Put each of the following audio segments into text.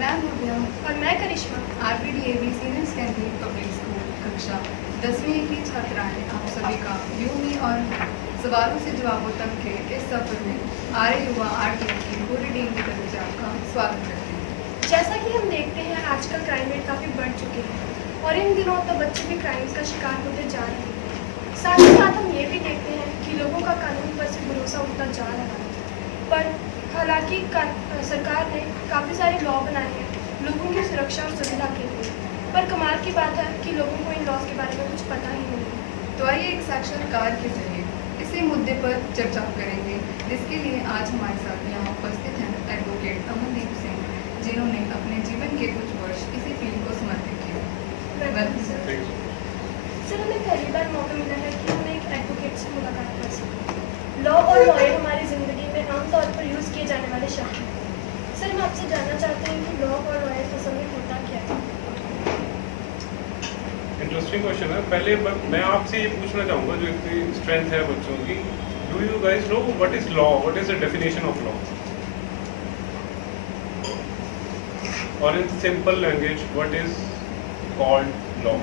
मैं भव्या और मैं करिश्मा। RPDAV senior secondary public school कक्षा 10वीं की छात्राएं आप सभी का यूमी और सवालों से जवाबों तक के इस सफर में आर्य युवा RTM की पूरी टीम की तरफ से आपका स्वागत करते हैं। जैसा कि हम देखते हैं आजकल क्राइम रेट काफ़ी बढ़ चुके हैं और इन दिनों तो बच्चे भी क्राइम्स का शिकार होते जा रहे हैं। साथ ही साथ हम ये भी देखते हैं कि लोगों का कानून पर से भरोसा उठता जा रहा है। पर हालांकि सरकार ने काफ़ी सारे लॉ बनाए हैं लोगों की सुरक्षा और सुविधा के लिए, पर कमाल की बात है कि लोगों को इन लॉज के बारे में कुछ पता ही नहीं। तो आइए एक साक्षात्कार के जरिए इसी मुद्दे पर चर्चा करेंगे, जिसके लिए आज हमारे साथ यहाँ उपस्थित हैं एडवोकेट अमनदीप सिंह, जिन्होंने अपने जीवन के कुछ वर्ष इसी फील्ड को समर्पित किए। सर, हमें पहली बार मौका मिला है कि हम एक एडवोकेट से मुलाकात कर सकें। लॉ और लॉयर हमारी ज़िंदगी में आमतौर पर यूज़ किए जाने वाले शब्द हैं। सर, हम आपसे जानना चाहते हैं कि लॉ और लॉयर असल में होता क्या है। इंटरेस्टिंग क्वेश्चन है। पहले मैं आपसे ये पूछना चाहूँगा, जो इतनी स्ट्रेंथ है बच्चों की, do you guys know what is law, what is the definition of law, और in simple language what is called law?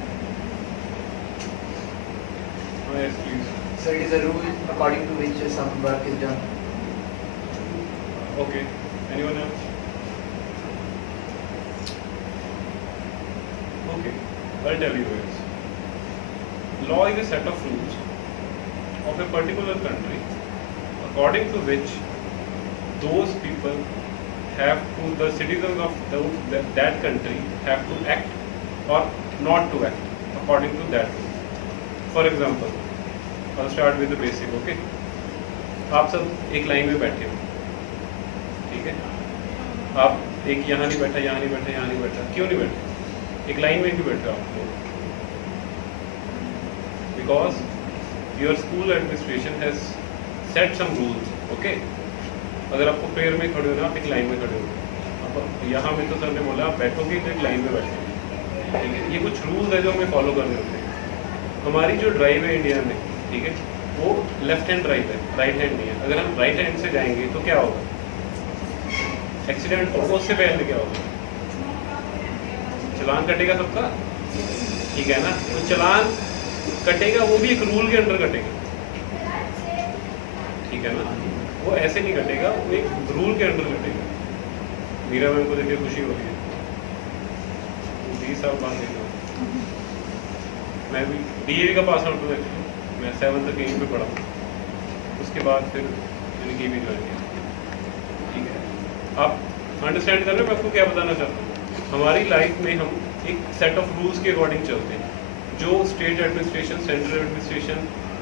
Yes, please. So it is a rule according to which some work is done. Okay. Anyone else? Okay. I'll tell you guys. Law is a set of rules of a particular country according to which those people have to, the citizens of that country have to act or not to act according to that rule. For example, I'll start with the basic. Okay. आप सब एक line में बैठे हो, ठीक है? आप एक यहाँ नहीं बैठा, यहाँ नहीं बैठा, यहाँ नहीं बैठा, क्यों नहीं बैठे? एक लाइन में क्यों बैठे हो आप लोग? Because your school administration has set some rules. Okay. अगर आपको प्रेयर में खड़े हो ना, आप एक लाइन में खड़े हो। अब यहाँ में तो सर ने बोला आप बैठोगे तो एक लाइन में बैठो, ठीक है? ये कुछ रूल्स है जो हमें फॉलो करने होते हैं। हमारी जो ड्राइव है इंडिया में, ठीक है, वो लेफ्ट हैंड ड्राइव है, राइट हैंड नहीं है। अगर हम राइट हैंड से जाएंगे तो क्या होगा? एक्सीडेंट होगा। उससे पहले क्या होगा? चलान कटेगा सबका, ठीक है ना? तो चलान कटेगा, वो भी एक रूल के अंडर कटेगा, ठीक है ना? वो ऐसे नहीं कटेगा, वो एक रूल के अंडर कटेगा। मीरा मैम को देखिए खुशी हो रही है, 20 साल बाद देखो। मैं भी DAV का पास आउट हूँ, मैं 7th तक यहीं पे पढ़ा, उसके बाद फिर मैंने भी ज्वाइन किया, ठीक है? आप अंडरस्टैंड कर रहे हो मैं आपको क्या बताना चाहता हूँ? हमारी लाइफ में हम एक सेट ऑफ रूल्स के अकॉर्डिंग चलते हैं, जो स्टेट एडमिनिस्ट्रेशन, सेंट्रल एडमिनिस्ट्रेशन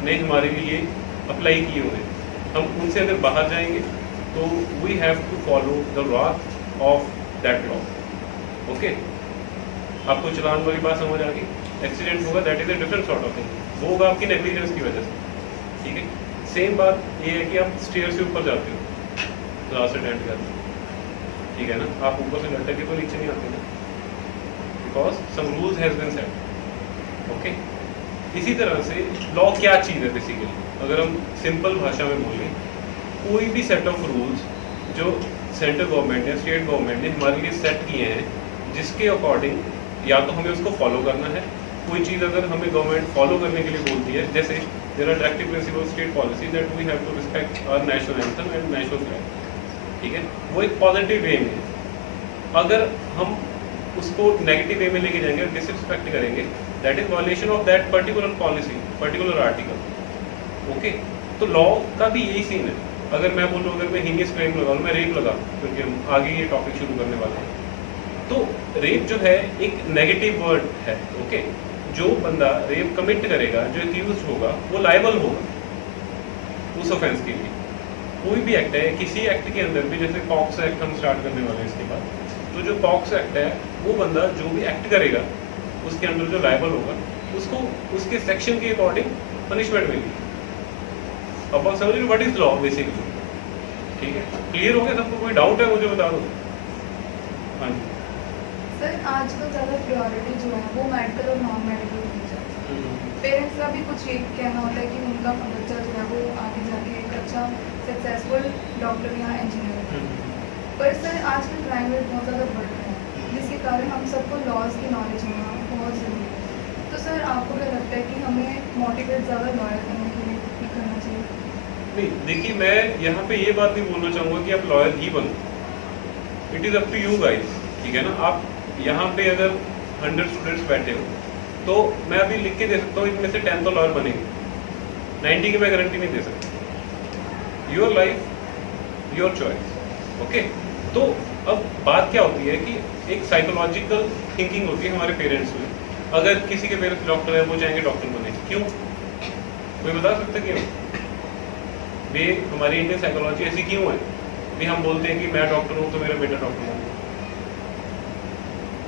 ने हमारे लिए अप्लाई किए हुए हैं। हम उनसे अगर बाहर जाएंगे तो we have to follow the law of that law. Okay, आपको चलान वाली बात समझ आ गई? एक्सीडेंट होगा, that is a different sort of thing, वो होगा आपकी नेग्लिजेंस की वजह से, ठीक है? सेम बात ये है कि आप स्टेयर से ऊपर जाते हो क्लास अटेंड करते हो, ठीक है ना? आप ऊपर से लटक के तो नीचे नहीं आते ना, because some rules has been set. Okay, इसी तरह से लॉ क्या चीज़ है बेसिकली? अगर हम सिंपल भाषा में बोलें, कोई भी सेट ऑफ रूल्स जो सेंट्रल गवर्नमेंट या स्टेट गवर्नमेंट ने हमारे लिए सेट किए हैं, जिसके अकॉर्डिंग या तो हमें उसको फॉलो करना है। कोई चीज़ अगर हमें गवर्नमेंट फॉलो करने के लिए बोलती है, जैसे there are directive principle state policy that we have to respect our national anthem and national flag, ठीक है? वो एक पॉजिटिव वे में है। अगर हम उसको नेगेटिव वे में लेके जाएंगे और डिसरिस्पेक्ट करेंगे, that is violation of that particular policy, particular article. Okay, तो लॉ का भी यही सीन है। अगर मैं बोलूँ, अगर मैं हीनियस क्राइम लगाऊँ, मैं रेप लगाऊँ, क्योंकि हम आगे ये टॉपिक शुरू करने वाले हैं, तो रेप जो है एक नेगेटिव वर्ड है। ओके, जो बंदा रेप कमिट करेगा, जो एक्यूज होगा, वो लायबल होगा उस ऑफेंस के लिए। कोई भी एक्ट है, किसी एक्ट के अंदर भी, जैसे पॉक्सो एक्ट हम स्टार्ट करने वाले हैं इसके बाद, तो जो पॉक्सो एक्ट है, वो बंदा जो भी एक्ट करेगा उसके अंदर जो लायबल होगा, उसको उसके सेक्शन के अकॉर्डिंग पनिशमेंट मिलेगी। अब आप समझ लो व्हाट इज लॉ बेसिकली, ठीक है? क्लियर हो गया सबको? कोई डाउट है मुझे बता दो। हाँ जी सर, आजकल ज़्यादा प्रायोरिटी जो है वो मेडिकल और नॉन मेडिकल हो जाती है। पेरेंट्स का भी कुछ ये कहना होता है कि उनका बच्चा जो है वो आगे जाके एक अच्छा सक्सेसफुल डॉक्टर या इंजीनियर। पर सर आजकल क्राइम रेट बहुत ज़्यादा बढ़ रहा है, और हम सबको लॉज की नॉलेज होना बहुत ज़रूरी है। तो सर आपको क्या लगता है कि हमें मोटिवेट ज़्यादा लॉयर करने के लिए करना चाहिए? नहीं, देखिए मैं यहाँ पे ये बात नहीं बोलना चाहूँगा कि आप लॉयर ही बनो। It is up to you guys, ठीक है ना। आप यहाँ पे अगर 100 स्टूडेंट्स बैठे हो तो मैं अभी लिख के दे सकता हूँ इनमें से 10 तो लॉयर बनेंगे, 90 की मैं गारंटी नहीं दे सकता। Your life your choice, okay. तो अब बात क्या होती है कि एक साइकोलॉजिकल थिंकिंग होती है हमारे पेरेंट्स में। अगर किसी के पेरेंट्स डॉक्टर है वो चाहेंगे डॉक्टर बने, क्यों? कोई बता सकता है क्यों? वे हमारी इंडियन साइकोलॉजी ऐसी क्यों है कि हम बोलते हैं कि मैं डॉक्टर हूँ तो मेरा बेटा डॉक्टर बने?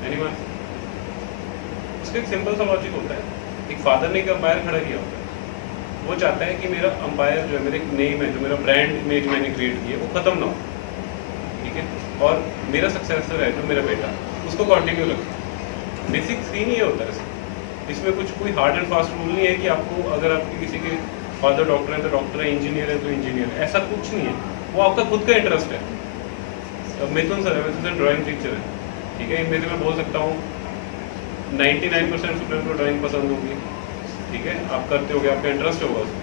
एनीवन? इसका एक सिंपल सा लॉजिक होता है। एक फादर ने एक अंपायर खड़ा किया होता है, वो चाहता है कि मेरा अंपायर जो है, मेरा एक नेम है, जो मेरा ब्रांड इमेज मैंने क्रिएट की है वो खत्म ना हो, ठीक है, और मेरा सक्सेसर है जो मेरा बेटा, उसको कंटिन्यू रखे। बेसिक सीन ये होता है। इसमें कुछ कोई हार्ड एंड फास्ट रूल नहीं है कि आपको अगर आपके किसी के फादर डॉक्टर है तो डॉक्टर है, इंजीनियर है तो इंजीनियर है, ऐसा कुछ नहीं है। वो आपका खुद का इंटरेस्ट है। अब मिथुन सर है, मिथुन सर ड्राइंग टीचर है, ठीक है, इनमें से मैं बोल सकता हूँ 99% स्टूडेंट को ड्राइंग पसंद होगी, ठीक है, आप करते होगे, आपका इंटरेस्ट होगा उसमें,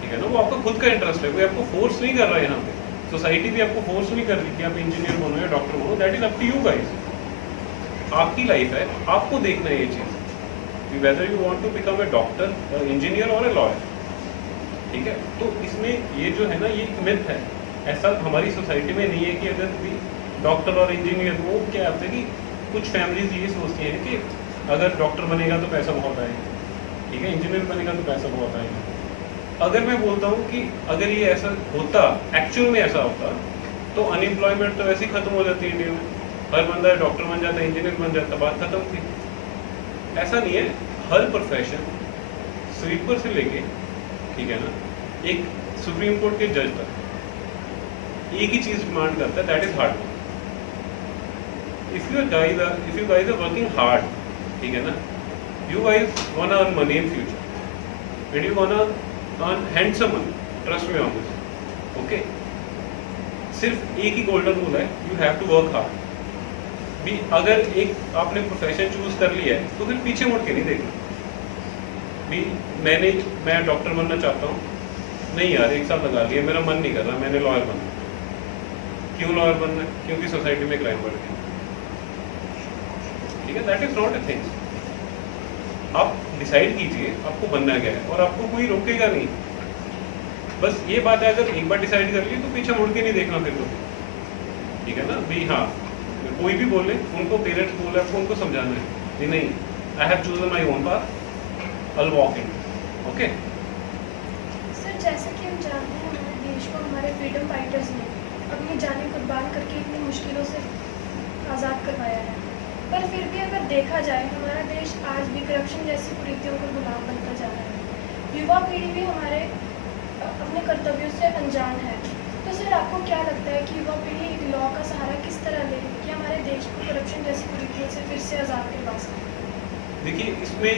ठीक है ना। वो आपका खुद का इंटरेस्ट है, कोई आपको फोर्स नहीं कर रहा है। यहाँ पे सोसाइटी भी आपको फोर्स नहीं कर रही कि आप इंजीनियर बनो या डॉक्टर बनो। That is up to you guys. आपकी लाइफ है, आपको देखना है ये चीज़, whether you want to become a doctor, engineer और ए लॉयर, ठीक है। तो इसमें ये जो है ना, ये एक मिथ है। ऐसा हमारी सोसाइटी में नहीं है कि अगर भी डॉक्टर और इंजीनियर, वो क्या होता है कि कुछ फैमिलीज ये सोचती हैं कि अगर डॉक्टर बनेगा तो पैसा बहुत आएगा, ठीक है, इंजीनियर बनेगा तो पैसा बहुत आएगा। अगर मैं बोलता हूँ कि अगर ये ऐसा होता, एक्चुअल में ऐसा होता, तो अनएम्प्लॉयमेंट तो वैसे ही खत्म हो जाती है इंडिया में। हर बंदा डॉक्टर बन जाता है, इंजीनियर बन जाता, बात खत्म थी। ऐसा नहीं है। हर प्रोफेशन, स्वीपर से लेके, ठीक है ना, एक सुप्रीम कोर्ट के जज तक एक ही चीज डिमांड करता है, that is hard work. If you guys are working hard, ठीक है ना, you guys wanna earn money in future and you wanna earn handsome money, trust me on this, okay। सिर्फ एक ही गोल्डन रूल है, you have to work hard। भी अगर एक आपने प्रोफेशन चूज कर लिया है तो फिर पीछे मुड़ के नहीं देखना। भी मैं डॉक्टर बनना चाहता हूँ, नहीं यार 1 साल लगा लिया, मेरा मन नहीं कर रहा, मैंने लॉयर बनना। क्यों लॉयर बनना है? क्योंकि सोसाइटी में क्राइम बढ़ गया, ठीक है। That is not a thing. आप डिसाइड कीजिए आपको बनना क्या है और आपको कोई रोकेगा नहीं। बस ये बात है, अगर एक बार डिसाइड कर ली तो पीछे मुड़ के नहीं देखना फिर तो, ठीक है ना। भी हाँ, कोई भी बोले, उनको पेरेंट्स बोले, आपको उनको समझाना है कि नहीं, I have chosen my own path, I will walk in, okay. Sir, जैसे कि हम जानते हैं, हमारे देश को हमारे फ्रीडम फाइटर्स ने अपनी जानें कुर्बान करके इतनी मुश्किलों से आज़ाद करवाया है, पर फिर भी अगर देखा जाए, हमारा देश आज भी करप्शन जैसी कुरीतियों का गुलाम बनता जा रहा है। युवा पीढ़ी भी हमारे अपने कर्तव्यों से अनजान है। तो सर, आपको क्या लगता है कि युवा पीढ़ी एक लॉ का सहारा किस तरह ले कि हमारे देश को करप्शन जैसी कुरीतियों से फिर से आज़ाद करवा सके? देखिए, इसमें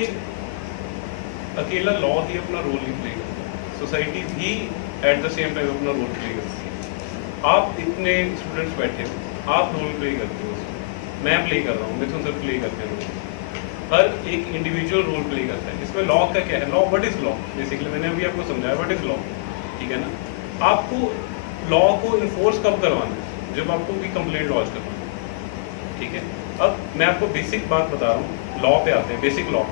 अकेला लॉ ही अपना रोल नहीं प्ले करता, सोसाइटी भी एट द सेम टाइम अपना रोल प्ले करती है। आप इतने स्टूडेंट्स बैठे हो, आप रोल प्ले करते हो, मैं प्ले कर रहा हूँ, मिथुन सर प्ले करते हैं, हर एक इंडिविजुअल रोल प्ले करता है। इसमें लॉ का क्या है? Law, what is law? Basically मैंने अभी आपको समझाया व्हाट इज लॉ, ठीक है ना। आपको लॉ को इन्फोर्स कब करवाना है? जब आपको कोई कंप्लेंट लॉन्च करवाना है, ठीक है। अब मैं आपको बेसिक बात बता रहा हूँ, लॉ पे आते हैं, basic law.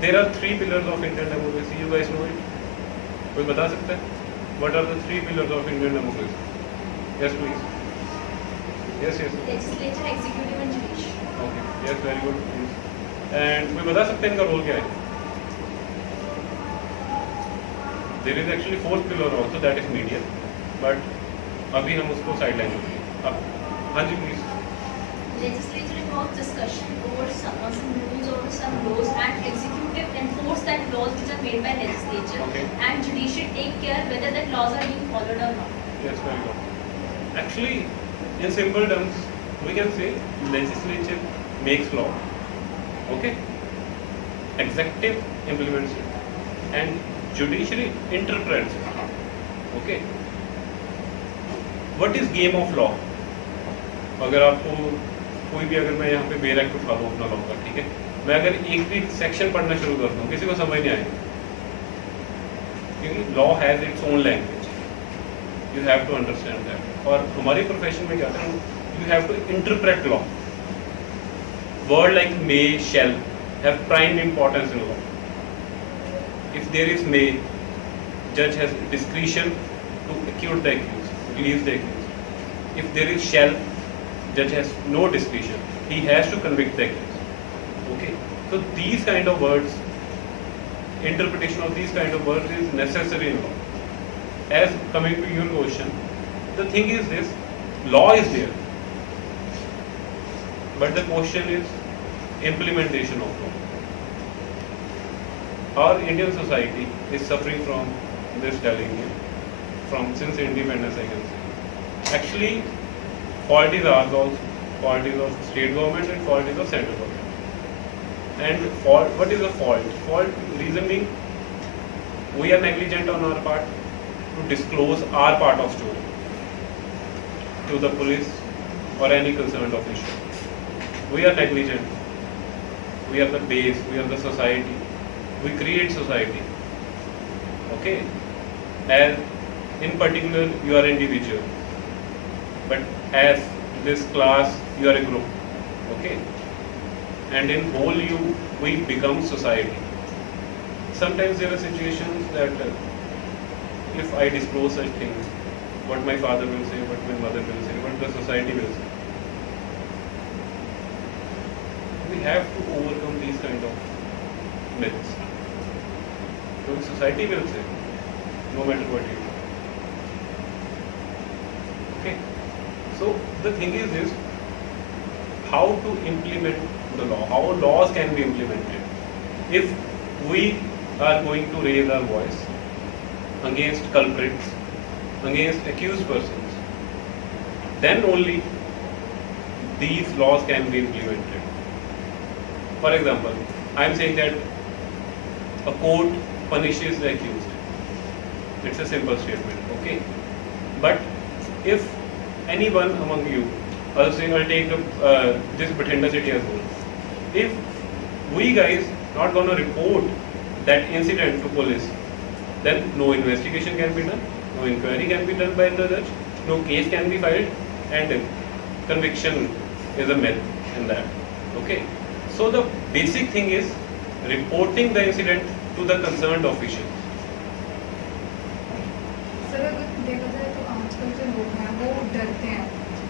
There are 3 pillars of Indian democracy, you guys know it? कोई बता सकता है? What are the 3 pillars of Indian democracy? Yes please. Yes. Legislature, executive and judiciary. Okay. Yes, very good. And कोई बता सकते हैं इनका role क्या है? There is actually 4th pillar also, that is media, but अभी हम उसको sideline करेंगे। अब हाँ जी please. Legislature involves discussion over some rules or some laws, and executive enforce that laws which are made by legislature, Okay. and judiciary take care whether that laws are being followed or not. Yes, very good. Actually, in simple terms, we can say legislature makes law, okay? Executive implements it, and judiciary interprets it, okay? What is game of law? अगर आपको कोई भी, अगर मैं यहाँ पे बेर act उठा लूँ अपना लॉ का, ठीक है, मैं अगर एक भी सेक्शन पढ़ना शुरू कर दूँ किसी को समझ नहीं आएगा, क्योंकि law has its own language, you have to understand that. और हमारे प्रोफेशन में क्या होता है, you have to interpret law. Word like may, shall have prime importance in law. If there is may, judge has discretion to acquit the accused, release the accused. If there is shall, judge has no discretion, he has to convict the accused. Okay, so these kind of words, interpretation of these kind of words is necessary in law. As coming to your question, the thing is this, law is there, but the question is implementation of law. Our Indian society is suffering from this dilemma from since independence, I can say. Actually, fault is ours also, fault is of state government and fault is of central government. And fault, what is the fault? Fault reason being, we are negligent on our part to disclose our part of story to the police or any concerned official. We are negligent. We are the base, we are the society. We create society. Okay? As in particular you are individual, but as this class you are a group, okay, and in whole we become society. Sometimes there are situations that if I disclose such things, what my father will say, what my mother will say, what the society will say, we have to overcome these kind of myths. So society will say, no matter what you do. Okay, so the thing is this, how to implement the law, how laws can be implemented. If we are going to raise our voice against culprits, against accused persons, then only these laws can be implemented. For example, I am saying that a court punishes the accused. It's a simple statement, okay? But if anyone among you, I'll take this Bathinda city as well. If we guys not gonna report that incident to police, then no investigation can be done, no inquiry can be done by the judge, no case can be filed, and conviction is a myth in that. Okay? So the basic thing is reporting the incident to the concerned official. Sir अगर देखा जाए तो आजकल जो लोग हैं वो डरते हैं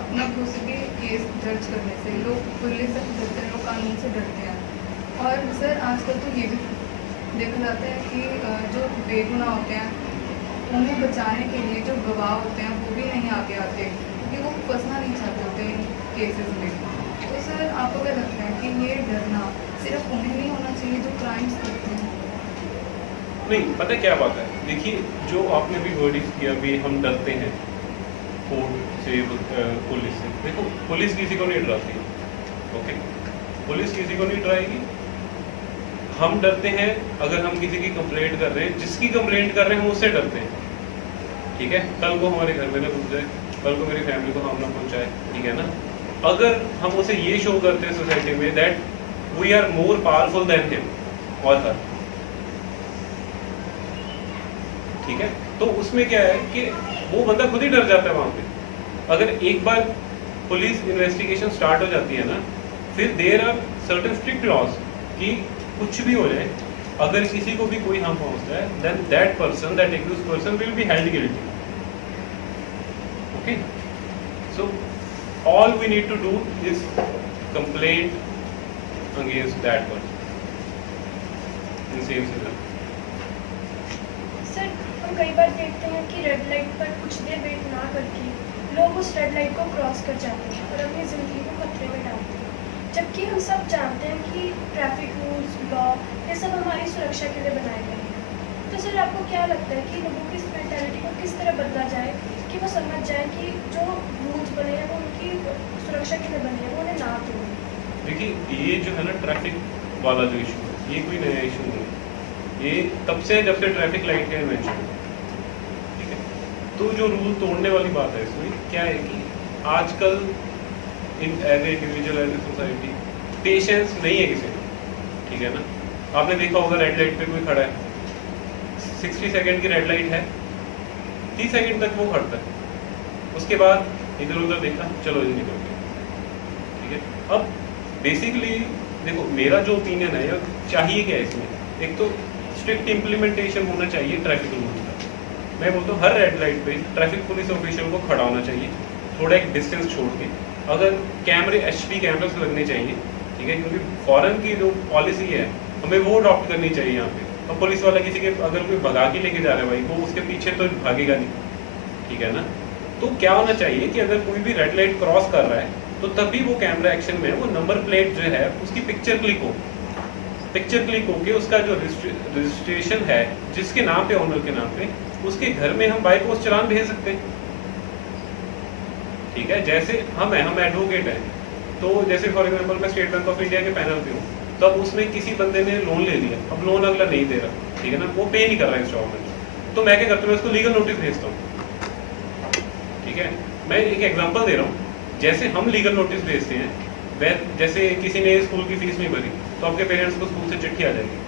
अपना किसी भी केस दर्ज करने से, लोग पुलिस से डरते हैं, लोग कानून से डरते हैं। और सर आजकल तो ये भी देखा जाता है कि जो बेगुनाह होते हैं उन्हें बचाने के लिए जो गवाह होते हैं वो भी नहीं आगे आते क्योंकि वो फंसना नहीं चाहते होते इन केसेस में। तो सर आपको क्या लगता है कि ये डरना सिर्फ उन्हें नहीं होना चाहिए जो क्राइम्स करते हैं? नहीं, पता क्या बात है, देखिए जो आपने भी वर्ड यूज किया, भी हम डरते हैं कोर्ट से, पुलिस से। देखो पुलिस किसी को नहीं डराती, ओके, पुलिस किसी को नहीं डराएगी। हम डरते हैं अगर हम किसी की कंप्लेंट कर रहे हैं, जिसकी कंप्लेंट कर रहे हैं हम उससे डरते हैं, ठीक है, कल को हमारे घर में ना घुस जाए, कल को मेरी फैमिली को हार्म ना पहुंचाए, ठीक है ना। अगर हम उसे ये शो करते हैं सोसाइटी में that we are more powerful than him और हर, ठीक है, तो उसमें क्या है कि वो बंदा खुद ही डर जाता है वहां पे। अगर एक बार पुलिस इन्वेस्टिगेशन स्टार्ट हो जाती है ना, फिर there are certain strict laws कि कुछ भी हो जाए, अगर किसी को भी कोई हार्म पहुंचता है, then that person, that accused person will be held guilty. Okay, so all we need to do is complaint against that person in same scenario. Sir हम कई बार देखते हैं कि रेड लाइट पर कुछ देर वेट ना करके लोग उस रेड लाइट को क्रॉस कर जाते हैं और अपनी ज़िंदगी को खतरे में डालते हैं, जबकि हम सब जानते हैं कि ट्रैफिक रूल्स, लॉ, ये सब हमारी सुरक्षा के लिए बनाए गए हैं। तो सर आपको क्या लगता है कि लोगों की इस मेंटालिटी को किस तरह बदला जाए कि वो समझ जाए कि जो रूल्स बने हैं वो उनकी सुरक्षा के लिए बने हैं, वो उन्हें ना तोड़ें? देखिए ये जो है ना ट्रैफिक वाला जो इशू है, ये कोई नया इशू नहीं है, ये तब से जब से ट्रैफिक लाइट का इन्वेंशन हुआ, ठीक है। तो जो रूल तोड़ने वाली बात है इसमें क्या है कि आजकल in as a individual as a society patience नहीं है किसी में, ठीक है ना। आपने देखा होगा रेड लाइट पे कोई खड़ा है, 60 सेकंड की रेड लाइट है, 30 सेकंड तक वो खड़ता है, उसके बाद इधर उधर देखा, चलो इधर निकल गए, ठीक है। अब बेसिकली देखो मेरा जो ओपिनियन है, चाहिए क्या है इसमें, एक तो स्ट्रिक्ट इम्प्लीमेंटेशन होना चाहिए ट्रैफिक रूल का। मैं बोलता हूँ हर रेड लाइट पे ट्रैफिक पुलिस ऑफिसर को खड़ा होना चाहिए, थोड़ा एक डिस्टेंस छोड़ के। अगर कैमरे HD कैमरास लगने चाहिए, ठीक है, क्योंकि फॉरेन की जो पॉलिसी है हमें वो अडॉप्ट करनी चाहिए यहाँ पे। और पुलिस वाला किसी के अगर कोई भगा के लेके जा रहा है भाई, वो उसके पीछे तो भागेगा नहीं, ठीक है ना। तो क्या होना चाहिए कि अगर कोई भी रेड लाइट क्रॉस कर रहा है तो तभी वो कैमरा एक्शन में वो नंबर प्लेट जो है उसकी पिक्चर क्लिक हो, पिक्चर क्लिक होके उसका जो रजिस्ट्रेशन है जिसके नाम पे, ओनर के नाम पे, उसके घर में हम बाय पोस्ट चालान भेज सकते हैं, ठीक है। जैसे हम एडवोकेट हैं, तो जैसे फॉर एग्जांपल मैं स्टेट बैंक ऑफ इंडिया के पैनल पे हूँ, तो अब उसमें किसी बंदे ने लोन ले लिया, अब लोन अगला नहीं दे रहा, ठीक है ना, वो पे नहीं कर रहा है इंस्टॉलमेंट, तो मैं क्या करता हूँ, उसको लीगल नोटिस भेजता हूँ, ठीक है। मैं एक एग्जांपल दे रहा हूँ, जैसे हम लीगल नोटिस भेजते हैं, जैसे किसी ने स्कूल की फीस नहीं भरी तो आपके पेरेंट्स को स्कूल से चिट्ठी आ जाएगी,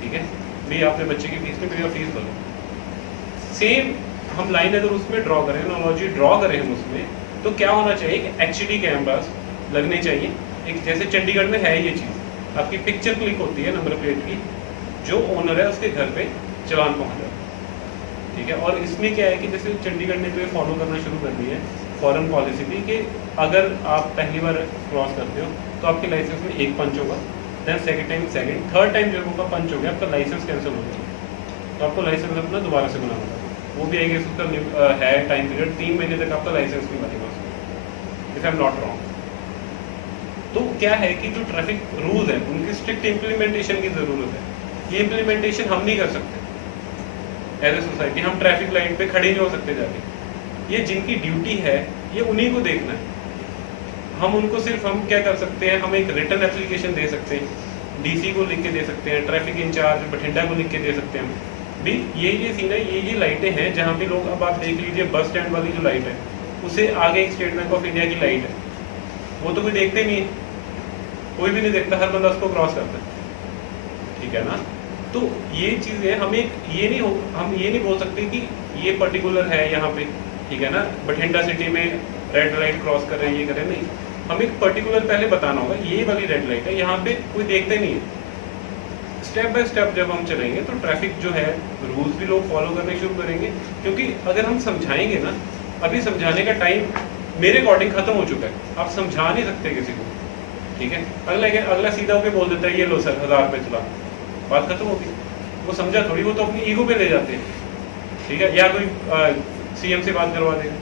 ठीक है, भाई आपने बच्चे की फीस नहीं भरी और फीस भरो। सेम हम लाइन अगर उसमें ड्रॉ करें, एनालॉजी ड्रॉ करें हम उसमें, तो क्या होना चाहिए कि HD कैमरास लगने चाहिए। एक जैसे चंडीगढ़ में है ये चीज़, आपकी पिक्चर क्लिक होती है नंबर प्लेट की, जो ओनर है उसके घर पे चालान पहुँच जाता है, ठीक है। और इसमें क्या है कि जैसे चंडीगढ़ ने तो ये फॉलो करना शुरू कर दिया है फॉरेन पॉलिसी थी कि अगर आप पहली बार क्रॉस करते हो तो आपके लाइसेंस में एक पंच होगा, then second time second, third time जब होगा पंच हो गया आपका लाइसेंस कैंसिल हो गया, तो आपको लाइसेंस अपना दोबारा से बनाना होगा। वो भी आएगी उसका है टाइम पीरियड, 3 महीने तक आपका लाइसेंस नहीं बनेगा उसमें, if I am not wrong. तो क्या है कि जो ट्रैफिक रूल्स हैं उनकी स्ट्रिक्ट इम्प्लीमेंटेशन की ज़रूरत है। ये इम्प्लीमेंटेशन हम नहीं कर सकते एज ए सोसाइटी, हम ट्रैफिक लाइट पे खड़े नहीं हो सकते जाके, ये जिनकी ड्यूटी है ये उन्हीं को देखना है। हम उनको सिर्फ हम क्या कर सकते हैं, हम एक रिटर्न एप्लीकेशन दे सकते हैं, DC को लिख के दे सकते हैं, ट्रैफिक इंचार्ज बठिंडा को लिख के दे सकते हैं भी ये सीन है, ये लाइटें हैं जहाँ पे लोग, अब आप देख लीजिए बस स्टैंड वाली जो लाइट है उससे आगे एक स्टेट बैंक ऑफ इंडिया की लाइट है, वो तो कोई देखते नहीं है, कोई भी नहीं देखता, हर बंदा उसको क्रॉस करता है, ठीक है ना। तो ये चीज़ें हम ये नहीं बोल सकते कि ये पर्टिकुलर है यहाँ पे, ठीक है ना, बठिंडा सिटी में रेड लाइट क्रॉस कर रहे हैं, ये कर रहे हैं, नहीं, हम एक पर्टिकुलर पहले बताना होगा ये वाली रेड लाइट है, यहाँ पे कोई देखते नहीं है। स्टेप बाय स्टेप जब हम चलेंगे तो ट्रैफिक जो है रूल्स भी लोग फॉलो करने शुरू करेंगे, क्योंकि अगर हम समझाएंगे ना, अभी समझाने का टाइम मेरे अकॉर्डिंग खत्म हो चुका है, आप समझा नहीं सकते किसी को, ठीक है। अगला सीधा होकर बोल देता है ये लो सर 1000 रुपये चला, बात खत्म होगी, वो समझा थोड़ी, वो तो अपनी ईगो पे ले जाते हैं, ठीक है। या कोई CM से बात करवा देगा,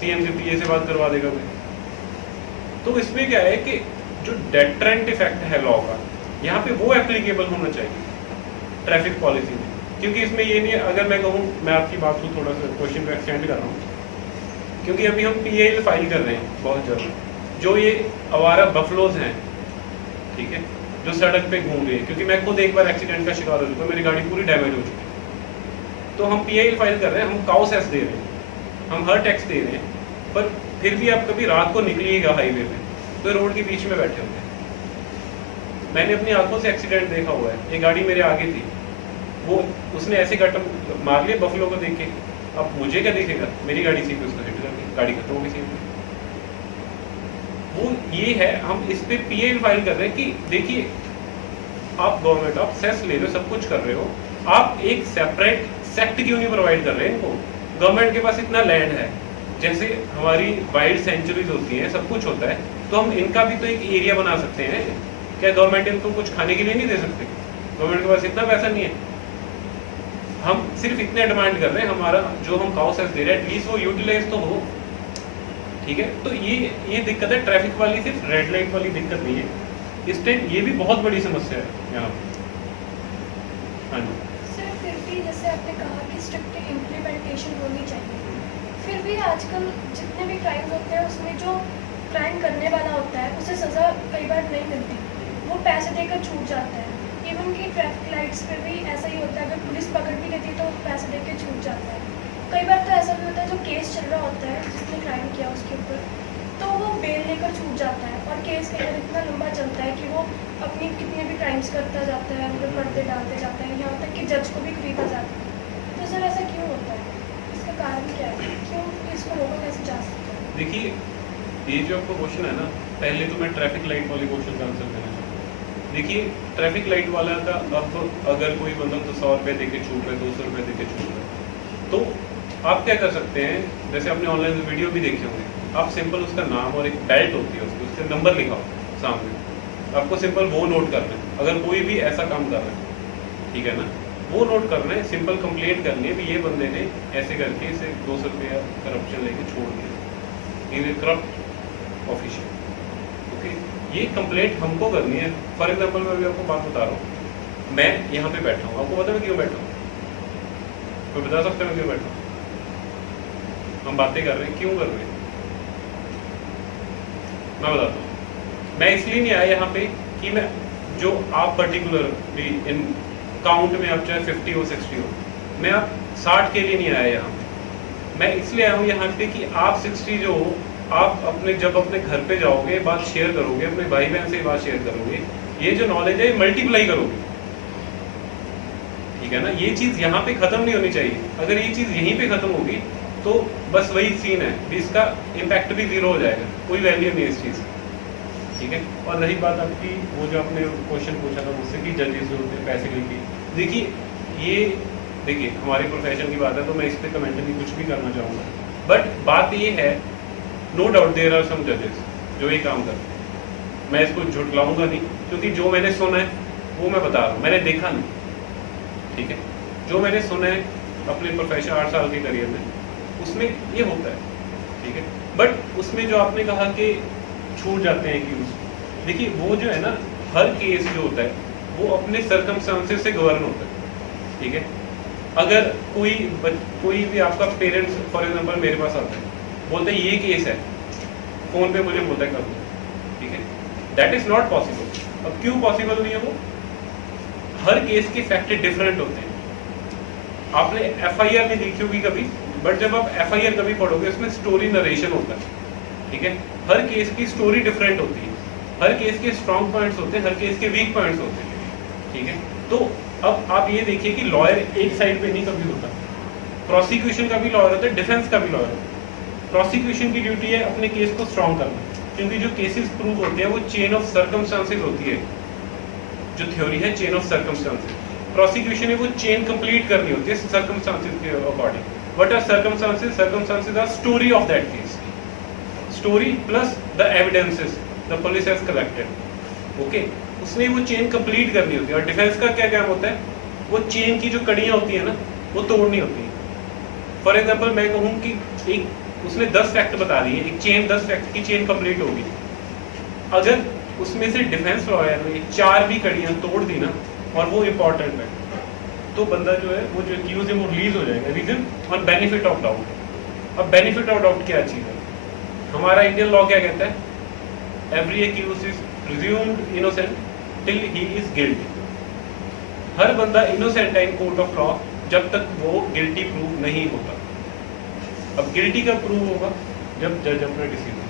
CM से PA से बात करवा देगा कोई। तो इसमें क्या है कि जो डेटरेंट इफेक्ट है लॉ का, यहाँ पे वो एप्लीकेबल होना चाहिए ट्रैफिक पॉलिसी में, क्योंकि इसमें ये नहीं, अगर मैं कहूँ, मैं आपकी बात को थोड़ा सा क्वेश्चन को एक्सटेंड कर रहा हूँ, क्योंकि अभी हम PAL फाइल कर रहे हैं बहुत ज़्यादा, जो ये आवारा बफलोज हैं, ठीक है, जो सड़क पे घूम रहे हैं, क्योंकि मैं खुद एक बार एक्सीडेंट का शिकार हो चुका, मेरी गाड़ी पूरी डैमेज हो चुकी है, तो हम PAL फाइल कर रहे हैं, हम काउ सेस दे रहे हैं, हम हर टैक्स दे रहे हैं, पर फिर भी आप कभी रात को निकलिएगा हाईवे पे तो रोड के बीच में बैठे होंगे। मैंने अपनी आंखों से एक्सीडेंट देखा हुआ है, एक गाड़ी मेरे आगे थी, वो उसने ऐसे कट मार लिया बफलो को देख के, अब मुझे क्या देखेगा, मेरी गाड़ी सी पे उसको हिट कर दी, गाड़ी खत्म हो गई सी पे। वो ये है, हम इस पे PAL फाइल कर रहे हैं कि देखिए आप गवर्नमेंट, आप सेस ले रहे हो, सब कुछ कर रहे हो, आप एक सेपरेट सेक्ट क्यों नहीं प्रोवाइड कर रहे हैं इनको। गवर्नमेंट के पास इतना लैंड है, जैसे हमारी वाइल्ड सेंचुरीज होती हैं, सब कुछ होता है, तो हम इनका भी तो एक एरिया बना सकते हैं। क्या गवर्नमेंट इनको कुछ खाने के लिए नहीं दे सकते? गवर्नमेंट के पास इतना पैसा नहीं है, हम सिर्फ इतने डिमांड कर रहे हैं, हमारा जो हम काउ सेस दे रहे हैं एटलीस्ट वो यूटिलाइज तो हो, ठीक है। तो ये दिक्कत है ट्रैफिक वाली, सिर्फ रेड लाइट वाली दिक्कत नहीं है, इस टाइम ये भी बहुत बड़ी समस्या है यहाँ पर। हाँ जी सर, फिर भी जैसे आपने कहा कि स्ट्रिक्ट इम्प्लीमेंटेशन होनी चाहिए, फिर भी आजकल जितने भी क्राइम होते हैं उसमें जो क्राइम करने वाला होता है उसे सज़ा कई बार नहीं मिलती, वो पैसे देकर छूट जाता है। इवन कि ट्रैफिक लाइट्स पे भी ऐसा ही होता है, अगर पुलिस पकड़ भी लेती है तो पैसे देकर छूट जाता है। कई बार तो ऐसा भी होता है जो केस चल रहा होता है जिसने क्राइम किया उसके ऊपर, तो वो बेल लेकर छूट जाता है और केस कई बार इतना लंबा चलता है कि वो अपनी कितने भी क्राइम्स करता जाता है, उनके पर्दे डालते जाता है, यहाँ तक कि जज को भी खरीदा जाता है। तो सर ऐसा क्यों होता है, इसका कारण क्या है, क्यों इसको रोका कैसे जा सकता है? देखिए, ये जो आपका क्वेश्चन है ना, पहले तो मैं ट्रैफिक लाइट वाले क्वेश्चन का आंसर देना चाहूँगा। देखिए, ट्रैफिक लाइट वाला का अब अगर कोई बंदा तो 100 रुपये दे के छूट रहा है, 200 रुपये दे के छूट रहा है, तो आप क्या कर सकते हैं, जैसे आपने ऑनलाइन वीडियो भी देखे होंगे, आप सिंपल उसका नाम और एक बेल्ट होती है उसके नंबर लिखा हो सामने, आपको सिंपल वो नोट करना है। अगर कोई भी ऐसा काम कर रहा है, ठीक है ना, वो नोट करना है, सिंपल कंप्लेंट करनी है कि ये बंदे ने ऐसे करके इसे 200 रुपया करप्शन लेके छोड़ दिया, ये करप्ट ऑफिशियल। ओके, ये कंप्लेंट हमको करनी है। फॉर एग्जांपल मैं अभी आपको बात बता रहा हूँ, मैं यहाँ पे बैठा हूँ, आपको पता है मैं क्यों बैठा हूँ? कोई बता सकते हैं मैं क्यों बैठा हूँ? हम बातें कर रहे हैं, क्यों कर रहे हैं? मैं बताता हूँ। मैं इसलिए नहीं आया यहाँ पे कि मैं जो आप पर्टिकुलर भी इन काउंट में आप चाहे 50 हो 60 हो, मैं आप 60 के लिए नहीं आया यहाँ पे। मैं इसलिए आया हूँ यहाँ पे कि आप 60 जो हो, आप अपने जब अपने घर पे जाओगे, बात शेयर करोगे, अपने भाई बहन से बात शेयर करोगे, ये जो नॉलेज है मल्टीप्लाई करोगे, ठीक है ना। ये चीज़ यहाँ पे खत्म नहीं होनी चाहिए। अगर ये चीज़ यहीं पे खत्म होगी तो बस वही सीन है, भी इसका इम्पैक्ट भी जीरो हो जाएगा, कोई वैल्यू नहीं है इस चीज़, ठीक है। और रही बात आपकी वो जो आपने क्वेश्चन पूछा था मुझसे कि जजेस जो होते हैं पैसे लेके, देखिए हमारे प्रोफेशन की बात है तो मैं इस पर कमेंटरी कुछ भी करना चाहूँगा, बट बात ये है, no doubt there are some जजेस जो ये काम करते हैं। मैं इसको झुटलाऊंगा नहीं, क्योंकि जो मैंने सुना है वो मैं बता रहा हूँ, मैंने देखा नहीं, ठीक है। जो मैंने सुना है अपने प्रोफेशन 8 साल के करियर में, उसमें ये होता है, ठीक है। बट उसमें जो आपने कहा कि छूट जाते हैं कि देखिए वो जो है ना, हर केस जो होता है वो अपने सर्कमस्टांसेस से गवर्न होता है, ठीक है। अगर कोई भी आपका पेरेंट्स फॉर एग्जांपल मेरे पास आता है, बोलते हैं ये केस है, फोन पे मुझे बोलता है कर दो, ठीक है, दैट इज नॉट पॉसिबल। अब क्यों पॉसिबल नहीं है वो? हर केस के फैक्ट डिफरेंट होते हैं। आपने एफआईआर नहीं देखी होगी कभी, बट जब आप एफआईआर कभी पढ़ोगे उसमें स्टोरी नरेशन होता है, ठीक है। हर केस की स्टोरी डिफरेंट होती है, हर केस के स्ट्रॉन्ग पॉइंट्स होते हैं, हर केस के वीक पॉइंट्स होते हैं, ठीक है। तो अब आप ये देखिए कि लॉयर एक साइड पे नहीं कभी होता, प्रोसिक्यूशन का भी लॉयर होता है, डिफेंस का भी लॉयर होता है। प्रोसिक्यूशन की ड्यूटी है अपने केस को स्ट्रॉन्ग करना, क्योंकि जो केसेस प्रूव होते हैं वो चेन ऑफ सर्कमस्टांसेस होती है, जो थ्योरी है चेन ऑफ सर्कमस्टांसेस। प्रोसिक्यूशन है वो चेन कंप्लीट करनी होती है सर्कमस्टांसेस के अकॉर्डिंग। What are circumstances? Circumstances are story of that case, story plus the evidences the police has collected, okay. उसने वो चेन कंप्लीट करनी होती है। और डिफेंस का क्या काम होता है? वो चेन की जो कड़ियाँ होती है ना, वो तोड़नी होती है। फॉर एग्जाम्पल मैं कहूँ कि एक उसने 10 फैक्ट बता दिए, एक चेन 10 फैक्ट की चेन कंप्लीट होगी। अगर उसमें से डिफेंस लॉयर ने 4 भी कड़ियाँ तोड़ दी ना, और वो इम्पोर्टेंट है, तो बंदा जो है वो जो एक्यूज है वो रिलीज हो जाएगा। Reason on benefit of doubt. अब बेनिफिट ऑफ डाउट क्या चीज़ है? हमारा इंडियन लॉ क्या कहता है? Every accused is presumed innocent till he is guilty. हर बंदा इनोसेंट है इन कोर्ट ऑफ लॉ जब तक वो गिल्टी प्रूव नहीं होता। अब गिल्टी कब प्रूव होगा? जब जज अपना डिसीजन,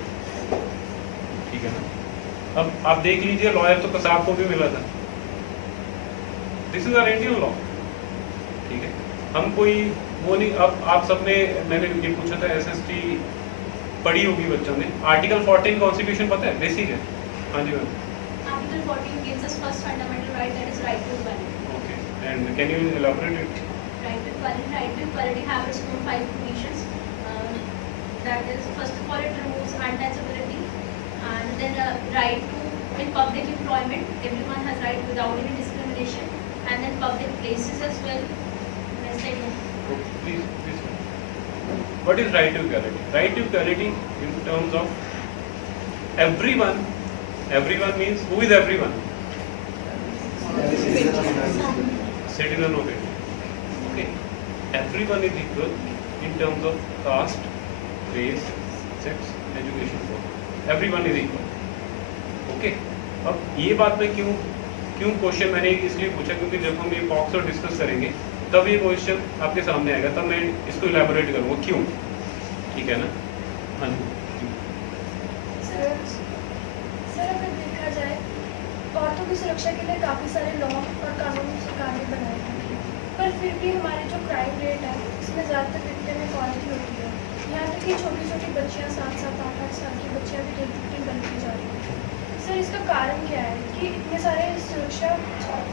ठीक है ना। अब आप देख लीजिए, लॉयर तो कसाब को भी मिला था। This is our Indian law, ठीक है। हम कोई वो नहीं। अब आप सबने, मैंने ये पूछा था एसएसटी पढ़ी होगी बच्चों ने, आर्टिकल 14 कॉन्स्टिट्यूशन पता है? बेसिक है। हाँ जी ma'am. Article 14 gives us first fundamental right, that is right to equality. Okay. And can you elaborate it? Right to equality have its own 5 provisions. That is, first of all, it removes untouchability, and then right to in public employment. Everyone has right without any discrimination, and then public places as well. Next slide. Okay. Please. What is right to equality? Right to equality in terms of everyone. Everyone means who is everyone? Citizen of India. Okay. Everyone is equal in terms of caste, race, sex, education. Everyone is equal. Okay. अब ये बात में क्यों question मैंने इसलिए पूछा, क्योंकि जब हम ये पॉक्सो डिस्कस करेंगे तब ये क्वेश्चन आपके सामने आएगा, तब मैं इसको इलेबोरेट करूँगा क्यों, ठीक है ना। हाँ जी। सुरक्षा के लिए काफ़ी सारे लॉ और कानून सरकार ने बनाए हैं, पर फिर भी हमारे जो क्राइम रेट है इसमें ज़्यादातर विक्टिम इक्वालिटी होती है। यहाँ तक कि छोटी छोटी बच्चियाँ 7-7, 8-8 साल की बच्चियाँ भी रेप विक्टिम बनती जा रही हैं। सर, इसका कारण क्या है कि इतने सारे सुरक्षा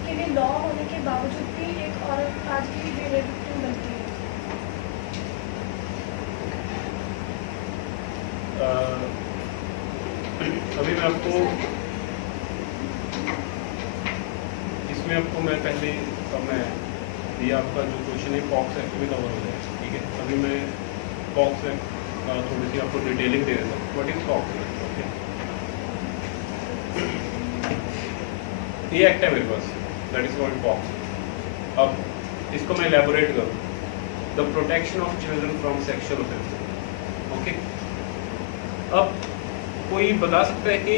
के लिए लॉ होने के बावजूद भी एक औरत आज भी रेप विक्टिम बनती है? अभी मैं आपको इसमें आपको मैं पहले मैं ये आपका जो क्वेश्चन है पॉक्स एक्ट में कवर हो जाएगा, ठीक है। अभी मैं पॉक्स एक्ट थोड़ी सी आपको डिटेलिंग दे देता हूँ। What is pox act? Okay, ये एक्ट है मेरे पास, दैट इज कॉल्ड पॉक्स। अब इसको मैं एलैबोरेट करूँ, the protection of children from sexual offences. Okay, अब कोई बता सकता है कि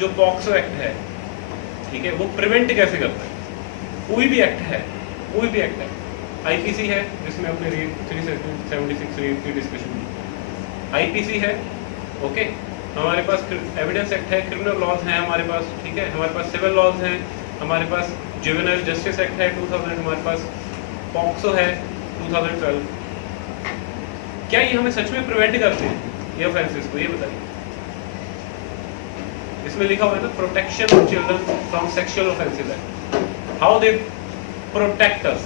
जो पॉक्सो एक्ट है, ठीक है, वो प्रिवेंट कैसे करता है? कोई भी एक्ट है, कोई भी एक्ट है, आईपीसी है जिसमें अपने 376 रेप की डिस्कशन की, आईपीसी है, ओके, हमारे पास एविडेंस एक्ट है, क्रिमिनल लॉज हैं हमारे पास, ठीक है, हमारे पास सिविल लॉज हैं, हमारे पास जुवेनाइल जस्टिस एक्ट है 2000, हमारे पास पॉक्सो है 2012। क्या ये हमें सच में प्रिवेंट करते हैं ये ऑफेंसेस को? ये बताइए। इसमें लिखा हुआ है ना, protection of children from sexual offences है। How they protect us?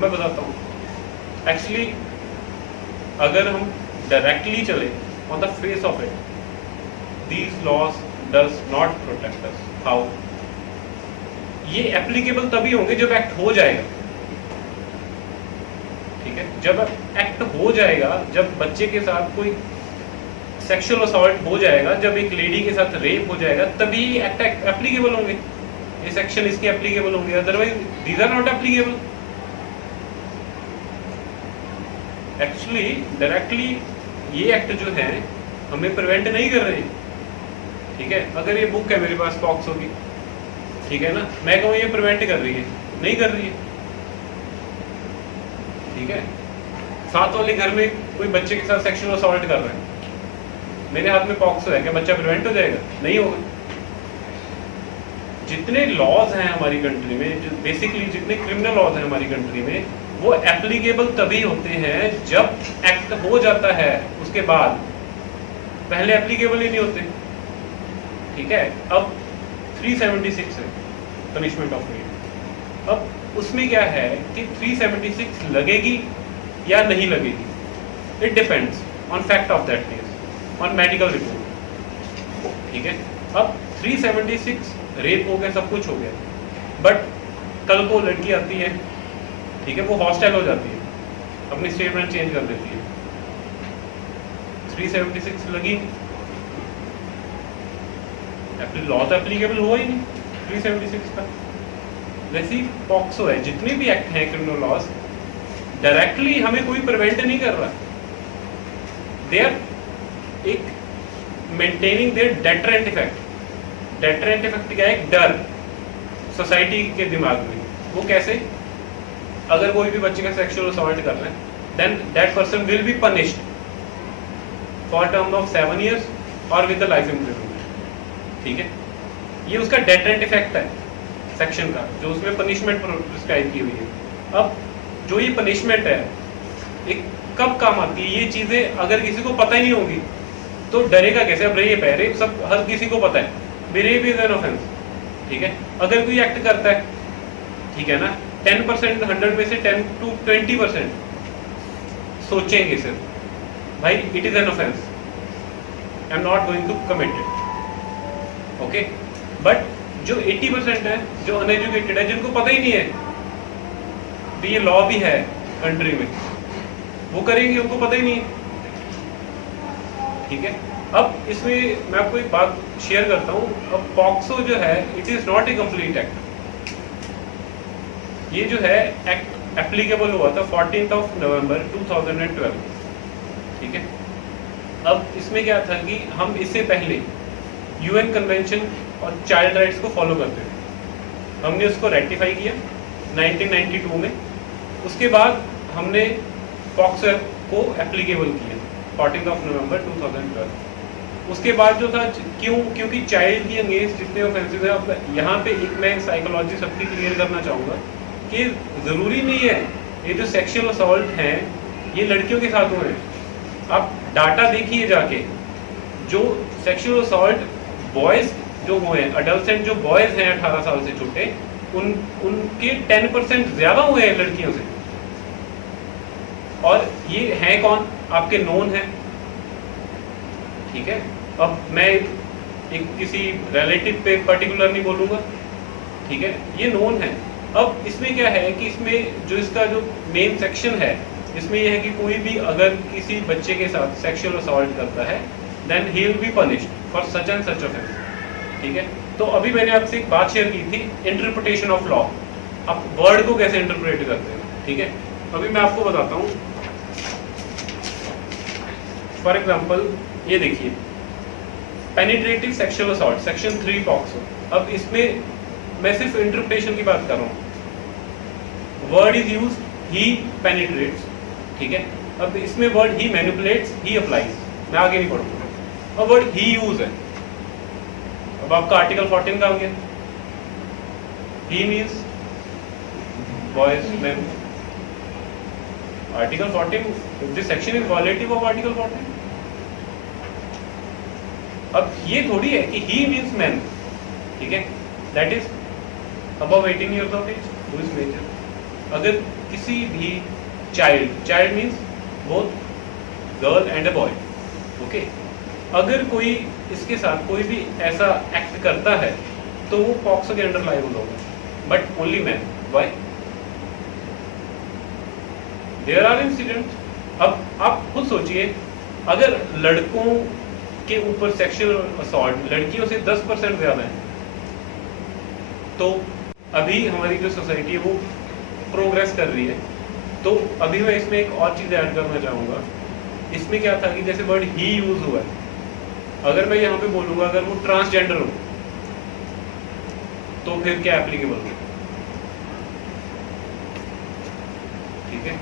मैं बताता हूँ। एक्चुअली अगर हम डायरेक्टली चले on the face of it, these laws does not protect us. How? ये एप्लीकेबल तभी होंगे जब एक्ट हो जाएगा, ठीक है। जब एक्ट हो जाएगा, जब बच्चे के साथ कोई सेक्सुअल असॉल्ट हो जाएगा, जब एक लेडी के साथ रेप हो जाएगा, तभी एक्ट एप्लीकेबल होंगे, ये सेक्शन इसके एप्लीकेबल होंगे, otherwise these are not applicable. Actually directly ये एक्ट जो है हमें प्रिवेंट नहीं कर रहे, ठीक है। अगर ये बुक है मेरे पास पॉक्सो की, ठीक है ना, मैं कहूँ ये प्रिवेंट कर रही है, नहीं कर रही है, ठीक है। साथ वाले घर में कोई बच्चे के साथ सेक्सुअल असॉल्ट कर रहा है, मेरे हाथ में पॉक्सो है, क्या बच्चा प्रिवेंट हो जाएगा? नहीं होगा। जितने लॉज हैं हमारी कंट्री में, बेसिकली जितने क्रिमिनल लॉज हैं हमारी कंट्री में, वो एप्लीकेबल तभी होते हैं जब एक्ट हो जाता है, उसके बाद, पहले एप्लीकेबल ही नहीं होते, ठीक है। अब 376 है पनिशमेंट ऑफ रेप। अब उसमें क्या है कि 376 लगेगी या नहीं लगेगी, it depends on fact of that case, on medical report, ठीक है। अब 376 रेप हो गया, सब कुछ हो गया, बट कल को लड़की आती है, ठीक है, वो हॉस्टाइल हो जाती है, अपनी स्टेटमेंट चेंज कर देती है, 376 लगी, लॉ तो एप्लीकेबल हुआ ही नहीं 376 का। वैसे ही पॉक्सो है, जितने भी एक्ट हैं क्रिमिनल लॉज, डायरेक्टली हमें कोई प्रिवेंट नहीं कर रहा, दे आर एक maintaining their deterrent effect. Deterrent effect क्या है? एक डर सोसाइटी के दिमाग में। वो कैसे? अगर कोई भी बच्चे का सेक्सुअल असॉल्ट कर रहे हैं, then that person will be punished for term of 7 years और विद द लाइफ इम्प्रिजनमेंट, ठीक है। ये उसका डेटरेंट इफेक्ट है सेक्शन का, जो उसमें पनिशमेंट प्रिस्क्राइब की हुई है। अब जो ये पनिशमेंट है, एक कब काम आती है? ये चीजें अगर किसी को पता ही नहीं होगी तो डरेगा कैसे? अब रेप है, रेप सब हर किसी को पता है, रेप इज एन ऑफेंस, ठीक है। अगर कोई एक्ट करता है, ठीक है ना, 10% 100 में से 10 to 20% सोचेंगे सिर्फ, भाई it is an offence, I am not going to commit it, okay. But जो 80% है, जो अनएजुकेटेड है, जिनको पता ही नहीं है भी ये लॉ भी है कंट्री में, वो करेंगे, उनको पता ही नहीं है, ठीक है। अब इसमें मैं आपको एक बात शेयर करता हूँ। अब पॉक्सो जो है, it is not a complete act. ये जो है एक्ट एप्लीकेबल हुआ था 14 नवंबर 2012, ठीक है। अब इसमें क्या था कि हम इससे पहले यूएन कन्वेंशन और चाइल्ड राइट्स को फॉलो करते थे, हमने उसको रेटिफाई किया 1992 में। उसके बाद हमने पॉक्सो को एप्लीकेबल किया 14 नवंबर 2012। उसके बाद जो था क्योंकि चाइल्ड की अगेंस्ट जितने ऑफेंसेस है, अब यहाँ पे एक मैं साइकोलॉजी सबकी क्लियर करना चाहूँगा कि ज़रूरी नहीं है ये जो सेक्सुअल असॉल्ट हैं ये लड़कियों के साथ हुए हैं। आप डाटा देखिए जाके, जो सेक्सुअल असॉल्ट बॉयज़ जो हुए हैं, अडल्ट जो बॉयज़ हैं 18 साल से छोटे, उनके 10% ज़्यादा हुए हैं लड़कियों से। और ये हैं कौन? आपके नोन है, ठीक है। अब मैं एक किसी रिलेटिव पे पर्टिकुलर नहीं बोलूँगा, ठीक है, ये नोन है। अब इसमें क्या है कि इसमें जो इसका जो मेन सेक्शन है, इसमें यह है कि कोई भी अगर किसी बच्चे के साथ सेक्सुअल असॉल्ट करता है then he will be punished for such and such offence, ठीक है। तो अभी मैंने आपसे एक बात शेयर की थी, इंटरप्रिटेशन ऑफ लॉ, आप वर्ड को कैसे इंटरप्रेट करते हैं, ठीक है। अभी मैं आपको बताता हूँ। फॉर एग्जाम्पल ये देखिए, penetrative sexual assault section 3 POCSO. अब इसमें मैं सिर्फ इंटरप्रिटेशन की बात कर रहा हूँ। Word is use he penetrates, ठीक है। अब इसमें वर्ड ही मैनिपुलेट्स, ही अप्लाइज, मैं आगे नहीं पढ़ूंगा। अब वर्ड ही यूज है। अब आपका आर्टिकल 14 का हो गया, he means boys man. Article 14, this section is violative of article 14। अब ये थोड़ी है कि ही मीन्स मैन, ठीक है, that is above 18 years of age who is major. अगर किसी भी child means both girl and a boy, okay, अगर कोई इसके साथ कोई भी ऐसा एक्ट करता है तो वो पॉक्सो के अंडर लायबल होगा, but only man. Why? There are incident. अब आप खुद सोचिए, अगर लड़कों के ऊपर सेक्सुअल असॉल्ट लड़कियों से 10% ज्यादा है, तो अभी हमारी जो सोसाइटी है वो प्रोग्रेस कर रही है। तो अभी मैं इसमें एक और चीज़ ऐड करना चाहूँगा। इसमें क्या था कि जैसे वर्ड ही यूज हुआ है, अगर मैं यहाँ पे बोलूँगा अगर वो ट्रांसजेंडर हो तो फिर क्या एप्लीकेबल हो, ठीक है।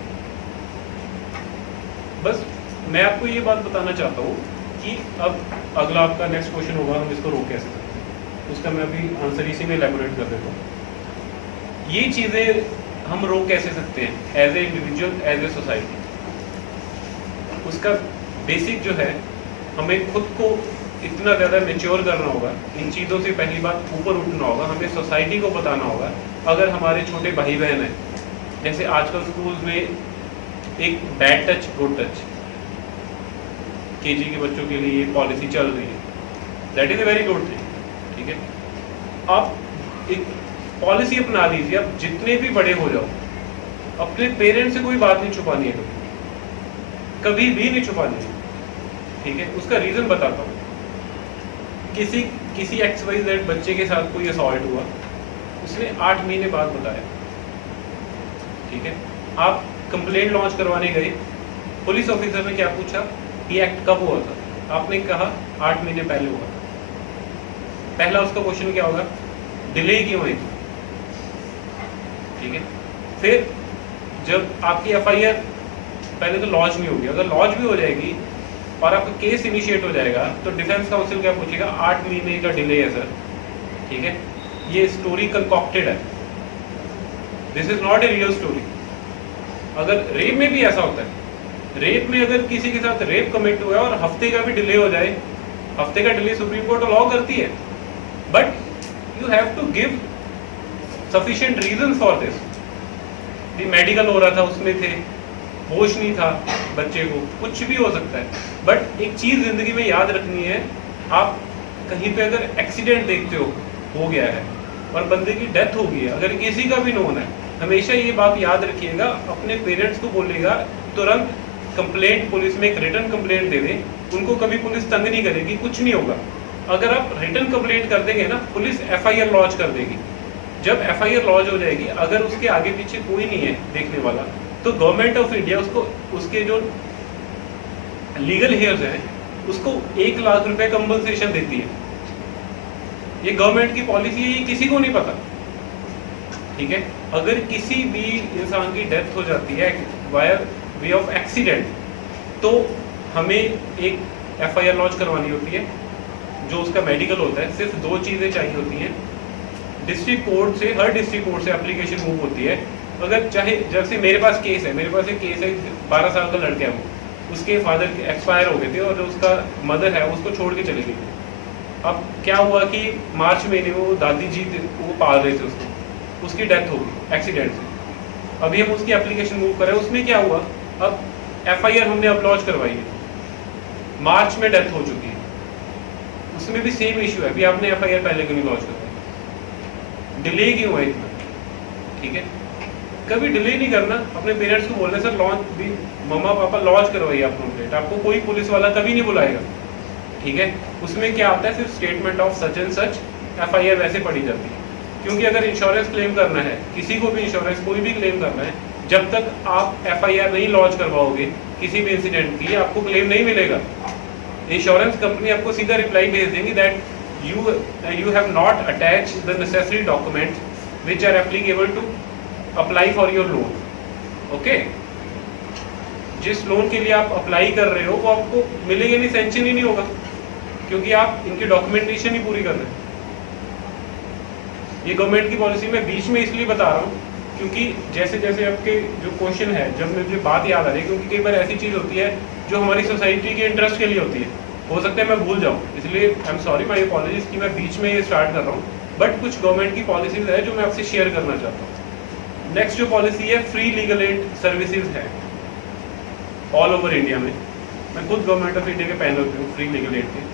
बस मैं आपको ये बात बताना चाहता हूँ कि अब अगला आपका नेक्स्ट क्वेश्चन होगा, हम इसको रोक कैसे सकते हैं, उसका मैं अभी आंसर इसी में एलैबोरेट कर देता हूँ। ये चीज़ें हम रोक कैसे सकते हैं as a individual, as a society. उसका बेसिक जो है, हमें खुद को इतना ज़्यादा मेच्योर करना होगा, इन चीज़ों से पहली बात ऊपर उठना होगा, हमें सोसाइटी को बताना होगा। अगर हमारे छोटे भाई बहन हैं, जैसे आजकल स्कूल्स में एक bad touch good touch KG के बच्चों के लिए ये पॉलिसी चल रही है, that is a very good thing, ठीक है। आप एक पॉलिसी अपना लीजिए, आप जितने भी बड़े हो जाओ, अपने पेरेंट्स से कोई बात नहीं छुपानी है, कभी भी नहीं छुपानी है, ठीक है। उसका रीज़न बताता हूँ। किसी XYZ बच्चे के साथ कोई असॉल्ट हुआ, उसने 8 महीने बाद बताया, ठीक है। आप कंप्लेंट लॉन्च करवाने गए, पुलिस ऑफिसर ने क्या पूछा, ये एक्ट कब हुआ था? आपने कहा 8 महीने पहले हुआ था। पहला उसका क्वेश्चन क्या होगा, डिले क्यों हुई, ठीक है। फिर जब आपकी FIR पहले तो लॉन्च नहीं होगी, अगर लॉन्च भी हो जाएगी और आपका केस इनिशिएट हो जाएगा तो डिफेंस काउंसिल क्या पूछेगा, 8 महीने का डिले है सर, ठीक है, ये स्टोरी कंकॉक्टेड है, this is not a real story. अगर रेप में भी ऐसा होता है, रेप में अगर किसी के साथ रेप कमिट हुआ है और हफ्ते का भी डिले हो जाए, हफ्ते का डिले सुप्रीम कोर्ट अलाउ करती है, but you have to give sufficient reason for this. भी मेडिकल हो रहा था, उसमें थे, होश नहीं था बच्चे को, कुछ भी हो सकता है। बट एक चीज़ जिंदगी में याद रखनी है, आप कहीं पे अगर एक्सीडेंट देखते हो गया है और बंदे की डेथ हो गई है, अगर किसी का भी नोन है, हमेशा ये बात याद रखिएगा, अपने पेरेंट्स को बोलेगा तुरंत कंप्लेंट, पुलिस में एक रिटर्न कंप्लेंट दे दें, उनको कभी पुलिस तंग नहीं करेगी, कुछ नहीं होगा। अगर आप रिटर्न कंप्लेंट कर देंगे ना, पुलिस FIR लॉन्च कर देगी। जब FIR लॉन्च हो जाएगी, अगर उसके आगे पीछे कोई नहीं है देखने वाला, तो गवर्नमेंट ऑफ इंडिया उसको, उसके जो लीगल हेयर्स हैं, उसको 1 लाख रुपए कंपनसेशन देती है। ये गवर्नमेंट की पॉलिसी है, ये किसी को नहीं पता, ठीक है। अगर किसी भी इंसान की डेथ हो जाती है वाया वे ऑफ एक्सीडेंट, तो हमें एक FIR लॉन्च करवानी होती है, जो उसका मेडिकल होता है, सिर्फ 2 चीज़ें चाहिए होती हैं। डिस्ट्रिक्ट कोर्ट से, हर डिस्ट्रिक्ट कोर्ट से एप्लीकेशन मूव होती है। अगर चाहे, जैसे मेरे पास केस है, मेरे पास एक केस है, 12 साल का लड़का है, वो उसके फादर एक्सपायर हो गए थे और जो उसका मदर है उसको छोड़ के चले गई। अब क्या हुआ कि मार्च महीने में वो दादी जी वो पाल रहे थे उसको, उसकी डेथ हो गई एक्सीडेंट से। अभी हम उसकी एप्लीकेशन मूव कर रहे हैं। उसमें क्या हुआ, अब FIR हमने अब लॉन्च करवाई है, मार्च में डेथ हो चुकी है, उसमें भी सेम इशू है, अभी आपने FIR पहले क्यों नहीं लॉन्च करवाई, डिले क्यों है इतना? ठीक है, कभी डिले नहीं करना, अपने पेरेंट्स को बोलना सर लॉन्च भी, मम्मा पापा लॉन्च करवाइए आप कंप्लेंट, आपको कोई पुलिस वाला कभी नहीं बुलाएगा। ठीक है, उसमें क्या आता है, सिर्फ statement of such and such, FIR वैसे पड़ी जाती है। क्योंकि अगर इंश्योरेंस क्लेम करना है, किसी को भी इंश्योरेंस कोई भी क्लेम करना है, जब तक आप FIR नहीं लॉन्च करवाओगे किसी भी इंसिडेंट की, आपको क्लेम नहीं मिलेगा। इंश्योरेंस कंपनी आपको सीधा रिप्लाई भेज देंगी that you have not attach the necessary documents which are applicable to apply for your loan. Okay, जिस लोन के लिए आप अप्लाई कर रहे हो वो आपको मिलेगा नहीं, सैंक्शन ही नहीं होगा, क्योंकि आप इनकी डॉक्यूमेंटेशन ही पूरी कर रहे हैं। ये गवर्नमेंट की पॉलिसी में बीच में इसलिए बता रहा हूँ क्योंकि जैसे जैसे आपके जो क्वेश्चन है, जब मुझे बात याद आ रही है, क्योंकि कई बार ऐसी चीज़ होती है जो हमारी सोसाइटी के इंटरेस्ट के लिए होती है, हो सकता है मैं भूल जाऊँ, इसलिए I am sorry, my apologies कि मैं बीच में ये स्टार्ट कर रहा हूँ, बट कुछ गवर्नमेंट की पॉलिसीज है जो मैं आपसे शेयर करना चाहता हूँ। नेक्स्ट जो पॉलिसी है, फ्री लीगल एड सर्विसेज है ऑल ओवर इंडिया में। मैं खुद गवर्नमेंट ऑफ इंडिया के पैनल पे हूँ फ्री लीगल एड के,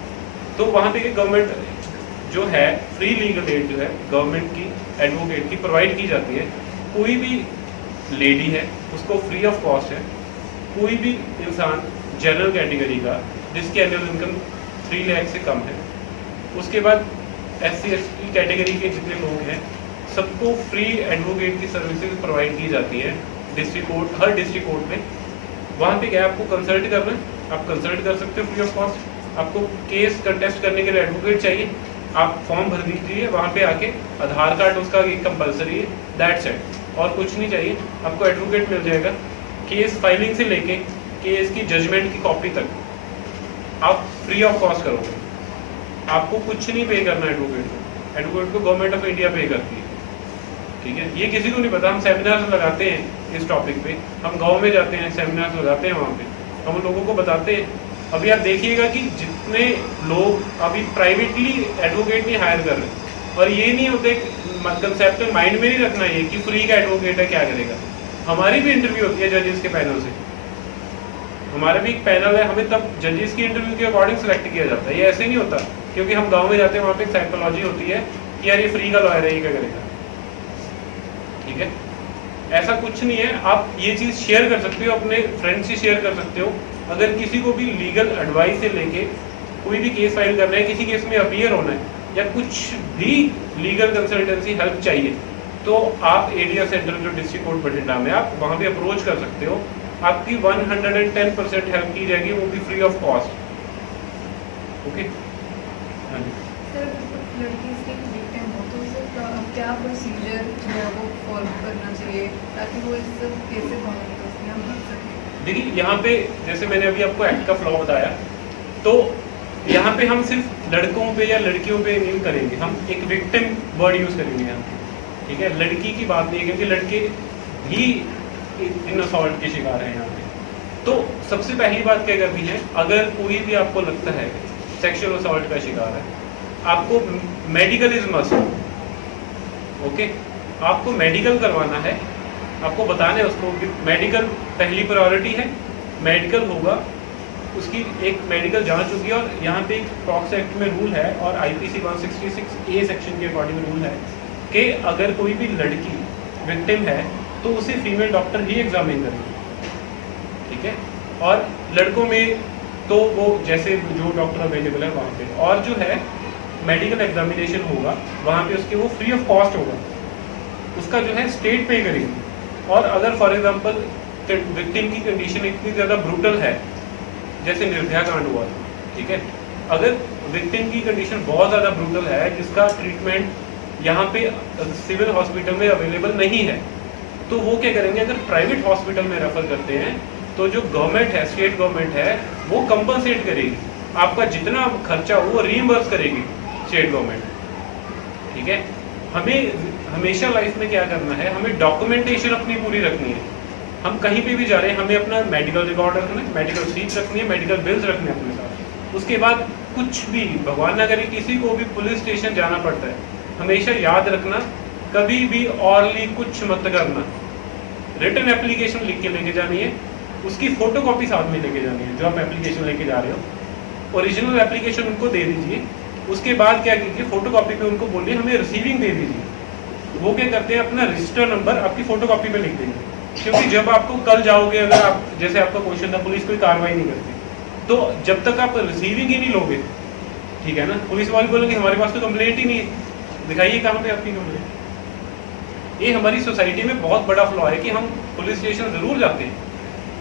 तो वहाँ पे गवर्नमेंट जो है फ्री लीगल एड जो है गवर्नमेंट की एडवोकेट की प्रोवाइड की जाती है। कोई भी लेडी है उसको फ्री ऑफ कॉस्ट है, कोई भी इंसान जनरल कैटेगरी का जिसकी एनुअल इनकम 3 लाख से कम है, उसके बाद SC/ST कैटेगरी के जितने लोग हैं सबको फ्री एडवोकेट की सर्विसेज प्रोवाइड की जाती है डिस्ट्रिक्ट कोर्ट, हर डिस्ट्रिक्ट कोर्ट में। वहाँ पे क्या है, आपको कंसल्ट करना है, आप कंसल्ट कर सकते हो फ्री ऑफ कॉस्ट। आपको केस कंटेस्ट करने के लिए एडवोकेट चाहिए, आप फॉर्म भर दीजिए, वहाँ पे आके आधार कार्ड उसका एक कंपलसरी है, दैट्स इट, और कुछ नहीं चाहिए, आपको एडवोकेट मिल जाएगा। केस फाइलिंग से लेके केस की जजमेंट की कॉपी तक आप फ्री ऑफ कॉस्ट करोगे, आपको कुछ नहीं पे करना एडवोकेट को, एडवोकेट को गवर्नमेंट ऑफ इंडिया पे करती है। ठीक है, ये किसी को नहीं पता। हम सेमिनार्स लगाते हैं इस टॉपिक पे, हम गाँव में जाते हैं, सेमिनार्स लगाते हैं, वहाँ पे हम लोगों को बताते हैं। अभी आप देखिएगा कि जितने लोग अभी प्राइवेटली एडवोकेट नहीं हायर कर रहे, और ये नहीं होते कंसेप्ट माइंड में नहीं रखना ये कि फ्री का एडवोकेट है क्या करेगा। हमारी भी इंटरव्यू होती है जजेस के पैनल से, हमारा भी एक पैनल है, हमें तब जजेस की इंटरव्यू के अकॉर्डिंग सेलेक्ट किया जाता है। ये ऐसे नहीं होता क्योंकि हम गाँव में जाते हैं, वहाँ पे एक साइकोलॉजी होती है कि यार ये फ्री का लॉयर है, ये क्या करेगा। ठीक है, ऐसा कुछ नहीं है। आप ये चीज़ शेयर कर सकते हो, अपने फ्रेंड से शेयर कर सकते हो। अगर किसी को भी लीगल एडवाइस से लेके कोई भी केस फाइल करना है, किसी केस में अपीयर होना है, या कुछ भी लीगल कंसल्टेंसी हेल्प चाहिए, तो आप एरिया सेंटर जो डिस्ट्रिक्ट कोर्ट बठिंडा में, आप वहाँ पे अप्रोच कर सकते हो। आपकी 110% हेल्प की जाएगी, वो भी फ्री ऑफ कॉस्ट। ओके, हाँ जी सर, अगर लड़की इसकी विक्टिम हो तो उसे क्या प्रोसीजर जो है वो फॉलो करना चाहिए ताकि वो इस केस से बाहर निकल सके? देखिए, यहाँ पे जैसे मैंने अभी आपको एक्ट का फ्लॉ बताया, तो यहाँ पे हम सिर्फ लड़कों पे या लड़कियों पे नहीं करेंगे, हम एक विक्टिम वर्ड यूज़ करेंगे यहाँ पे। ठीक है, लड़की की बात नहीं है क्योंकि लड़के भी इन असॉल्ट के शिकार हैं यहाँ पे। तो सबसे पहली बात क्या करनी है, अगर कोई भी आपको लगता है सेक्सुअल असॉल्ट का शिकार है, आपको मेडिकल इज मस्ट। ओके, आपको मेडिकल करवाना है, आपको बताना है उसको कि मेडिकल पहली प्रायोरिटी है, मेडिकल होगा, उसकी एक मेडिकल जांच होगी। और यहाँ पे एक पॉक्सो एक्ट में रूल है और IPC 166A सेक्शन के अकॉर्डिंग रूल है कि अगर कोई भी लड़की विक्टिम है तो उसे फीमेल डॉक्टर ही एग्जामिन करेंगे। ठीक है, और लड़कों में तो वो जैसे जो डॉक्टर अवेलेबल है वहाँ पे, और जो है मेडिकल एग्जामिनेशन होगा वहाँ पे उसके वो फ्री ऑफ कॉस्ट होगा, उसका जो है स्टेट पे करेगी। और अगर फॉर एग्जांपल विक्टिम की कंडीशन इतनी ज़्यादा ब्रूटल है जैसे निर्भया कांड हुआ, ठीक है, अगर विक्टिम की कंडीशन बहुत ज़्यादा ब्रूटल है जिसका ट्रीटमेंट यहाँ पे सिविल हॉस्पिटल में अवेलेबल नहीं है, तो वो क्या करेंगे, अगर प्राइवेट हॉस्पिटल में रेफर करते हैं तो जो गवर्नमेंट है, स्टेट गवर्नमेंट है, वो कंपनसेट करेगी। आपका जितना खर्चा हो वो रीइंबर्स करेगी स्टेट गवर्नमेंट, ठीक है। हमें हमेशा लाइफ में क्या करना है, हमें डॉक्यूमेंटेशन अपनी पूरी रखनी है। हम कहीं पे भी जा रहे हैं, हमें अपना मेडिकल रिकॉर्ड रखना है, मेडिकल शीट रखनी है, मेडिकल बिल्स रखने हैं अपने साथ। उसके बाद कुछ भी, भगवान ना करे किसी को भी पुलिस स्टेशन जाना पड़ता है, हमेशा याद रखना कभी भी ऑरली कुछ मत करना। रिटन एप्लीकेशन लिख के लेके जानी है, उसकी फोटोकॉपी साथ में लेके जानी है। जो आप एप्लीकेशन लेके जा रहे हो, ओरिजिनल एप्लीकेशन उनको दे दीजिए। उसके बाद क्या कीजिए, फोटोकॉपी पे उनको बोलिए हमें रिसीविंग दे दीजिए। वो क्या करते हैं, अपना रजिस्टर नंबर आपकी फोटोकॉपी पे लिख देंगे, क्योंकि जब आपको कल जाओगे, अगर आप, जैसे आपका क्वेश्चन था, पुलिस कोई कार्रवाई नहीं करती, तो जब तक आप रिसीविंग ही नहीं लोगे, ठीक है ना, पुलिस वाले बोलेंगे हमारे पास तो कंप्लेंट ही नहीं है, दिखाइए कहाँ पे आपकी कंप्लेंट। ये हमारी सोसाइटी में बहुत बड़ा फ्लॉ है कि हम पुलिस स्टेशन जरूर जाते हैं,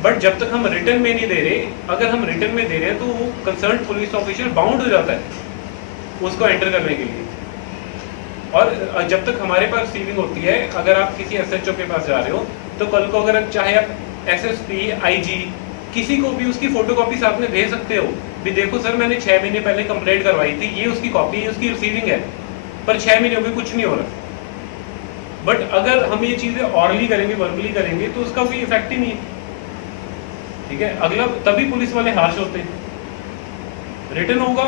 बट जब तक हम रिटर्न में नहीं दे रहे, अगर हम रिटर्न में दे रहे हैं तो वो कंसर्न पुलिस ऑफिसर बाउंड हो जाता है उसको एंटर करने के लिए। और जब तक हमारे पास रिसीविंग होती है, अगर आप किसी एसएचओ के पास जा रहे हो, तो कल को अगर चाहे आप एसएसपी, आईजी, किसी को भी उसकी फोटोकॉपी साथ में भेज सकते हो, भी देखो सर मैंने 6 महीने पहले कंप्लेंट करवाई थी, ये उसकी कॉपी, ये उसकी रिसीविंग है, पर 6 महीने हो गए कुछ नहीं हो रहा। बट अगर हम ये चीजें ऑरली करेंगे, वर्बली करेंगे, तो उसका कोई इफेक्ट ही नहीं है, ठीक है। अगला तभी पुलिस वाले हार्श होते हैं, रिटर्न होगा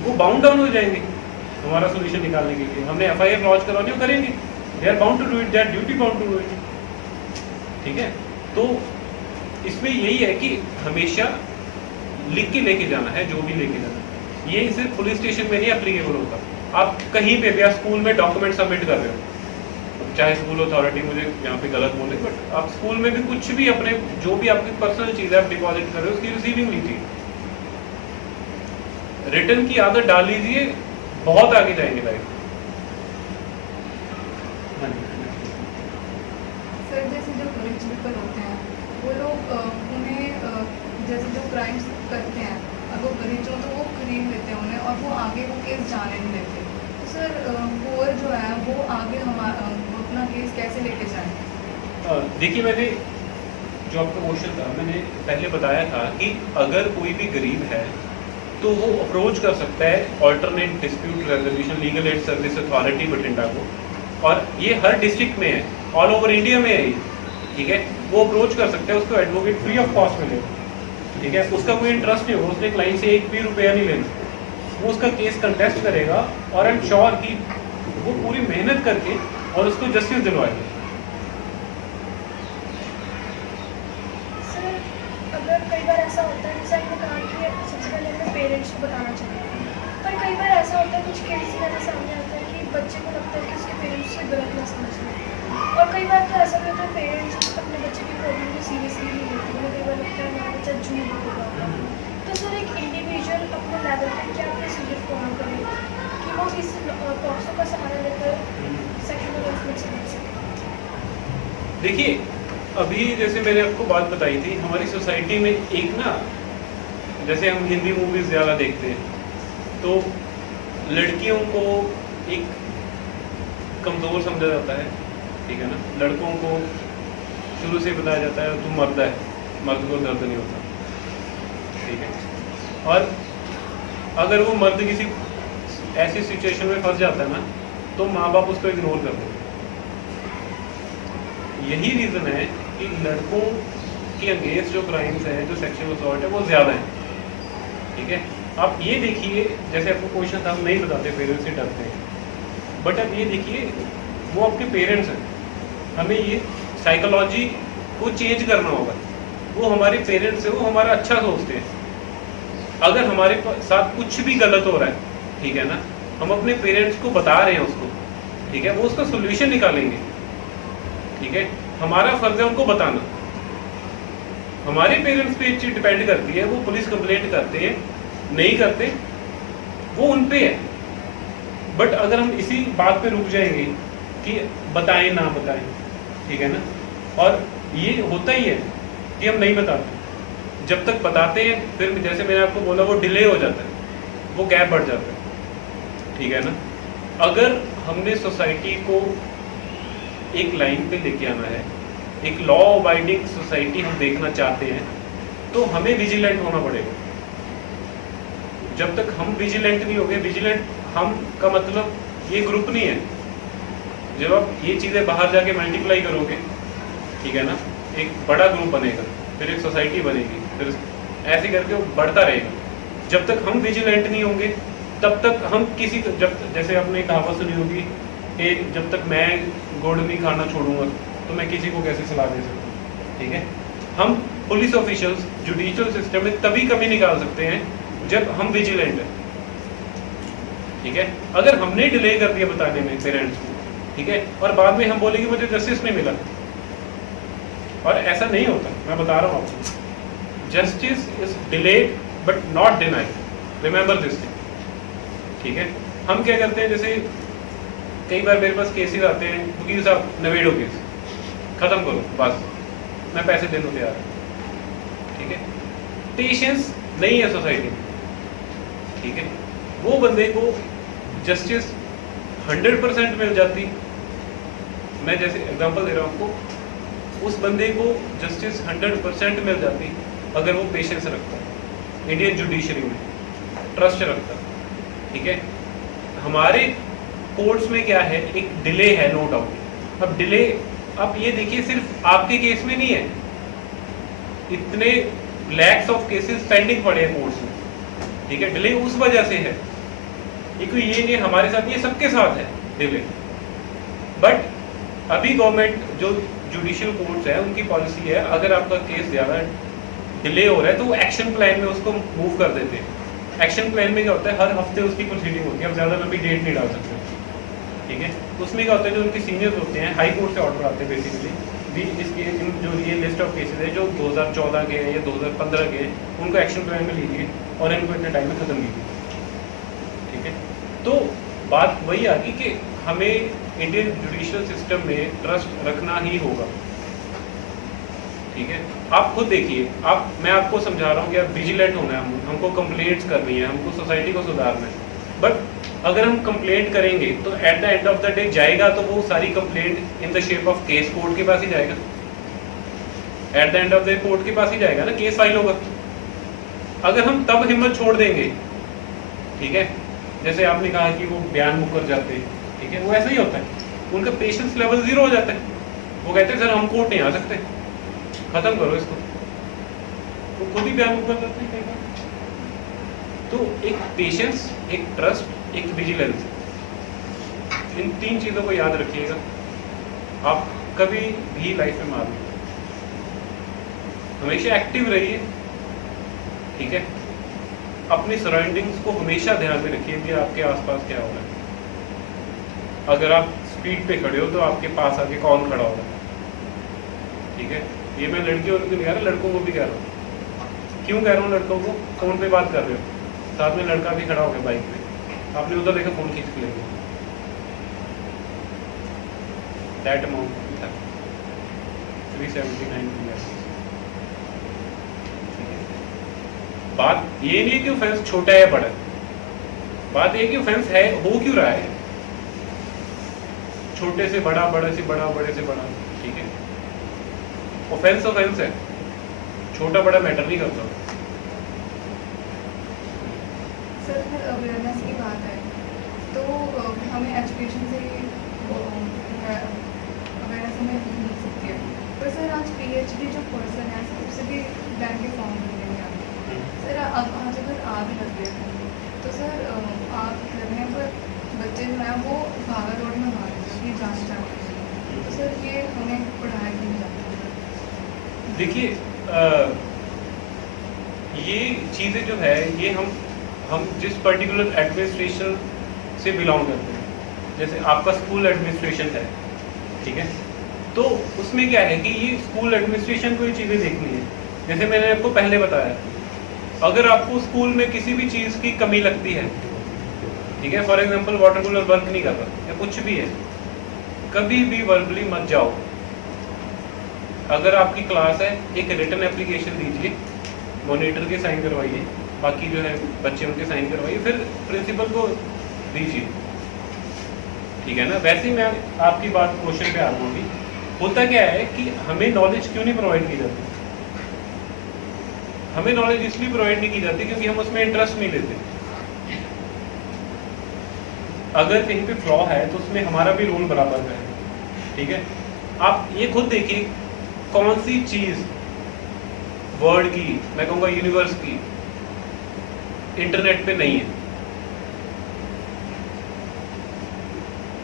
वो बाउंड डाउन हो जाएंगे हमारा सोल्यूशन निकालने के लिए। हमने एफआईआर लॉन्च करवानी हो, करेंगे, they are bound to do it, they are duty bound to do it, ठीक है। तो इसमें यही है कि हमेशा लिख के लेके जाना है, जो भी लेके जाना है। ये सिर्फ पुलिस स्टेशन में नहीं एप्लीकेबल होता, आप कहीं पे भी, आप स्कूल में डॉक्यूमेंट सबमिट कर रहे हो, चाहे स्कूल अथॉरिटी मुझे यहाँ पे गलत बोले, बट आप स्कूल में भी कुछ भी अपने, जो भी आपकी पर्सनल चीज़ है आप डिपॉजिट कर रहे हो, उसकी रिसीविंग लीजिए। रिटर्न की आदत डाल लीजिए, बहुत आगे जाएंगे लाइफ। सर जैसे जो रिच पीपल होते हैं, वो लोग उन्हें जैसे जो क्राइम्स करते हैं, अगर वो रिच हो तो वो खरीद लेते हैं उन्हें, और वो आगे वो केस जाने नहीं देते। तो सर पुअर जो है वो आगे हमारा अपना केस कैसे लेके जाएं? देखिए, मैंने जो आपका क्वेश्चन था, मैंने पहले बताया था कि अगर कोई भी गरीब है तो वो अप्रोच कर सकता है alternate dispute resolution legal aid service authority Bathinda को, और ये हर डिस्ट्रिक्ट में है, ऑल ओवर इंडिया में है ये, ठीक है। वो अप्रोच कर सकता है, उसको एडवोकेट फ्री ऑफ कॉस्ट मिलेगा, ठीक है। उसका कोई इंटरेस्ट नहीं होगा, उसने क्लाइंट से 1 भी रुपया नहीं लेना, वो उसका केस कंटेस्ट करेगा, और आई एम श्योर कि वो पूरी मेहनत करके और उसको जस्टिस दिलवाएगा। सर अगर कई बार ऐसा होता है, जैसे आपने कहा कि सबसे पहले अपने पेरेंट्स को बताना चाहिए, पर कई बार ऐसा होता है, कुछ केसेस ऐसे सामने आता है कि बच्चे को लगता है कि उसके पेरेंट्स से गलत ना समझ लें, और कई बार तो ऐसा भी होता है पेरेंट्स अपने बच्चे की प्रॉब्लम को सीरियसली नहीं लेते, उन्हें कई बार लगता है हमारा बच्चा झूठ बोलेगा। तो सर एक इंडिविजुअल अपने लेवल पर क्या प्रोसीजर फॉलो करे कि वो इस पॉक्सो का सहारा लेकर सेक्सुअल हरासमेंट से बच सके? देखिए, अभी जैसे मैंने आपको बात बताई थी, हमारी सोसाइटी में एक ना, जैसे हम हिंदी मूवीज ज़्यादा देखते हैं, तो लड़कियों को एक कमज़ोर समझा जाता है, ठीक है ना। लड़कों को शुरू से बताया जाता है तू मर्द है, मर्द को दर्द नहीं होता, ठीक है। और अगर वो मर्द किसी ऐसी सिचुएशन में फंस जाता है ना, तो माँ बाप उसको इग्नोर कर देते हैं। यही रीज़न है कि लड़कों के अगेंस्ट जो क्राइम्स है, जो सेक्सुअल असॉल्ट है, वो ज़्यादा है, ठीक है। आप ये देखिए, जैसे आपको क्वेश्चन था, हम नहीं बताते, पेरेंट्स से डरते हैं, बट अब ये देखिए, वो आपके पेरेंट्स हैं, हमें ये साइकोलॉजी को चेंज करना होगा। वो हमारे पेरेंट्स हैं, वो हमारा अच्छा सोचते हैं। अगर हमारे साथ कुछ भी गलत हो रहा है, ठीक है ना, हम अपने पेरेंट्स को बता रहे हैं उसको, ठीक है, वो उसका सोल्यूशन निकालेंगे, ठीक है। हमारा फर्ज है उनको बताना। हमारे पेरेंट्स पे एक चीज डिपेंड करती है, वो पुलिस कंप्लेंट करते हैं नहीं करते, वो उन पे है। बट अगर हम इसी बात पे रुक जाएंगे कि बताएं ना बताएं, ठीक है ना, और ये होता ही है कि हम नहीं बताते। जब तक बताते हैं, फिर जैसे मैंने आपको बोला, वो डिले हो जाता है, वो गैप बढ़ जाता है, ठीक है ना। अगर हमने सोसाइटी को एक लाइन पे लेके आना है, एक लॉ अबाइडिंग सोसाइटी हम देखना चाहते हैं, तो हमें विजिलेंट होना पड़ेगा। जब तक हम विजिलेंट नहीं होंगे, विजिलेंट हम का मतलब ये ग्रुप नहीं है। जब आप ये चीज़ें बाहर जाके मल्टीप्लाई करोगे, ठीक है ना, एक बड़ा ग्रुप बनेगा, फिर एक सोसाइटी बनेगी, फिर ऐसे करके वो बढ़ता रहेगा। जब तक हम विजिलेंट नहीं होंगे तब तक हम किसी जैसे आपने कहावत सुनी होगी कि जब तक मैं गुड़ नहीं खाना छोड़ूंगा तो मैं किसी को कैसे सलाह दे सकता हूँ, ठीक है। हम पुलिस ऑफिशियल्स जुडिशियल सिस्टम में तभी कमी निकाल सकते हैं जब हम विजिलेंट हैं, ठीक है। अगर हमने डिले कर दिया बताने में पेरेंट्स को, ठीक है, और बाद में हम बोले कि मुझे जस्टिस नहीं मिला, और ऐसा नहीं होता, मैं बता रहा हूँ आपको, justice is delayed but not denied, remember this thing, ठीक है। हम क्या करते हैं, जैसे कई बार मेरे पास केसेस आते हैं, वकील साहब नवेड़ो केस खत्म करो बस, मैं पैसे देने तैयार हूँ, ठीक है। पेशेंस नहीं है सोसाइटी में, ठीक है। वो बंदे को जस्टिस 100% मिल जाती, मैं जैसे एग्जांपल दे रहा हूँ आपको, उस बंदे को जस्टिस 100% मिल जाती अगर वो पेशेंस रखता, इंडियन जुडिशरी में ट्रस्ट रखता, ठीक है। हमारे कोर्ट्स में क्या है, एक डिले है, नो डाउट। अब डिले आप ये देखिए सिर्फ आपके केस में नहीं है, इतने लैक्स ऑफ केसेस पेंडिंग पड़े हैं कोर्ट्स में, ठीक है। डिले उस वजह से है, ये कोई ये नहीं हमारे साथ, ये सबके साथ है डिले। बट अभी गवर्नमेंट जो जुडिशियल कोर्ट्स है उनकी पॉलिसी है, अगर आपका केस ज़्यादा डिले हो रहा है तो वो एक्शन प्लान में उसको मूव कर देते हैं। एक्शन प्लान में क्या होता है, हर हफ्ते उसकी प्रोसीडिंग होती है, अब ज़्यादा लंबी डेट नहीं डाल सकते, ठीक है। उसमें क्या होता है, जो उनके सीनियर्स होते हैं हाई कोर्ट से ऑर्डर आते हैं बेसिकली भी, इसके जो ये लिस्ट ऑफ केसेस है जो 2014 के हैं या 2015 के हैं, उनको एक्शन प्लान में लीजिए और इनको इतने टाइम में ख़त्म कीजिए, ठीक है। तो बात वही आ गई कि हमें इंडियन जुडिशियल सिस्टम में ट्रस्ट रखना ही होगा, ठीक है। आप खुद देखिए, मैं आपको समझा रहा हूँ कि आप विजिलेंट होना है, हमको कंप्लेंट्स करनी है, हमको सोसाइटी को सुधारना है। बट अगर हम कंप्लेंट करेंगे तो at the end of the day जाएगा तो वो सारी complaint in the shape of case court के पास ही जाएगा, at the end of the court के पास ही जाएगा ना, केस फाइल होगा। अगर हम तब हिम्मत छोड़ देंगे, ठीक है, जैसे आपने कहा कि वो बयान मुकर जाते हैं, ठीक है, वो ऐसा ही होता है, उनका पेशेंस लेवल 0 हो जाता है। वो कहते हैं सर हम कोर्ट नहीं आ सकते, खत्म करो इसको, वो खुद ही बयान मुकर जाते हैं कई बार। तो एक पेशेंस, एक ट्रस्ट, एक विजिलेंस, इन 3 चीज़ों को याद रखिएगा, आप कभी भी लाइफ में मार, हमेशा एक्टिव रहिए, ठीक है। अपनी सराउंडिंग्स को हमेशा ध्यान में रखिए कि आपके आसपास क्या हो रहा है। अगर आप स्पीड पे खड़े हो तो आपके पास आके कौन खड़ा हो रहा है, ठीक है। ये मैं लड़कियों को नहीं कह रहा, लड़कों को भी कह रहा हूँ। क्यों कह रहा हूँ लड़कों को, फ़ोन पे बात कर रहे हो, साथ में लड़का भी खड़ा हो गया बाइक पे, आपने उधर देखा फ़ोन खींच के ले गया, दैट अमाउंट था 379। बात ये नहीं है कि ऑफेंस छोटा है या बड़ा है, बात ये कि ऑफेंस है हो क्यों रहा है, छोटे से बड़ा, बड़े से बड़ा, बड़े से बड़ा, ठीक है। ऑफेंस ऑफेंस है, छोटा बड़ा मैटर नहीं करता। सर फिर अवेयरनेस की बात है तो हमें एजुकेशन से अवेयरनेस हमें मिल सकती है, पर सर आज PhD जो पर्सन है उससे भी बैंक के फॉर्म भरने में आते हैं। सर आज अगर आग लग गए तो सर आग लगने पर बच्चे जो हैं वो भागा रोड में मार देते हैं, जांच चाहते हैं, तो सर ये हमें पढ़ाया नहीं जाता। देखिए ये चीज़ें जो है ये हम जिस पर्टिकुलर एडमिनिस्ट्रेशन से बिलोंग करते हैं, जैसे आपका स्कूल एडमिनिस्ट्रेशन है, ठीक है, तो उसमें क्या है कि ये स्कूल एडमिनिस्ट्रेशन को ये चीज़ें देखनी है। जैसे मैंने आपको पहले बताया, अगर आपको स्कूल में किसी भी चीज़ की कमी लगती है, ठीक है, for example water cooler work नहीं कर रहा या कुछ भी है, कभी भी वर्बली मत जाओ। अगर आपकी क्लास है एक रिटन एप्लीकेशन दीजिए, मॉनिटर के साइन करवाइए, बाकी जो है बच्चे उनके साइन करवाइए, फिर प्रिंसिपल को दीजिए, ठीक है ना। वैसे ही मैं आपकी बात क्वेश्चन पे आ रहा हूँ, होता क्या है कि हमें नॉलेज क्यों नहीं प्रोवाइड की जाती, हमें नॉलेज इसलिए प्रोवाइड नहीं की जाती क्योंकि हम उसमें इंटरेस्ट नहीं लेते। अगर कहीं पे फ्लॉ है तो उसमें हमारा भी रोल बराबर का है, ठीक है। आप ये खुद देखिए कौन सी चीज़ वर्ल्ड की, मैं कहूँगा यूनिवर्स की, इंटरनेट पे नहीं है।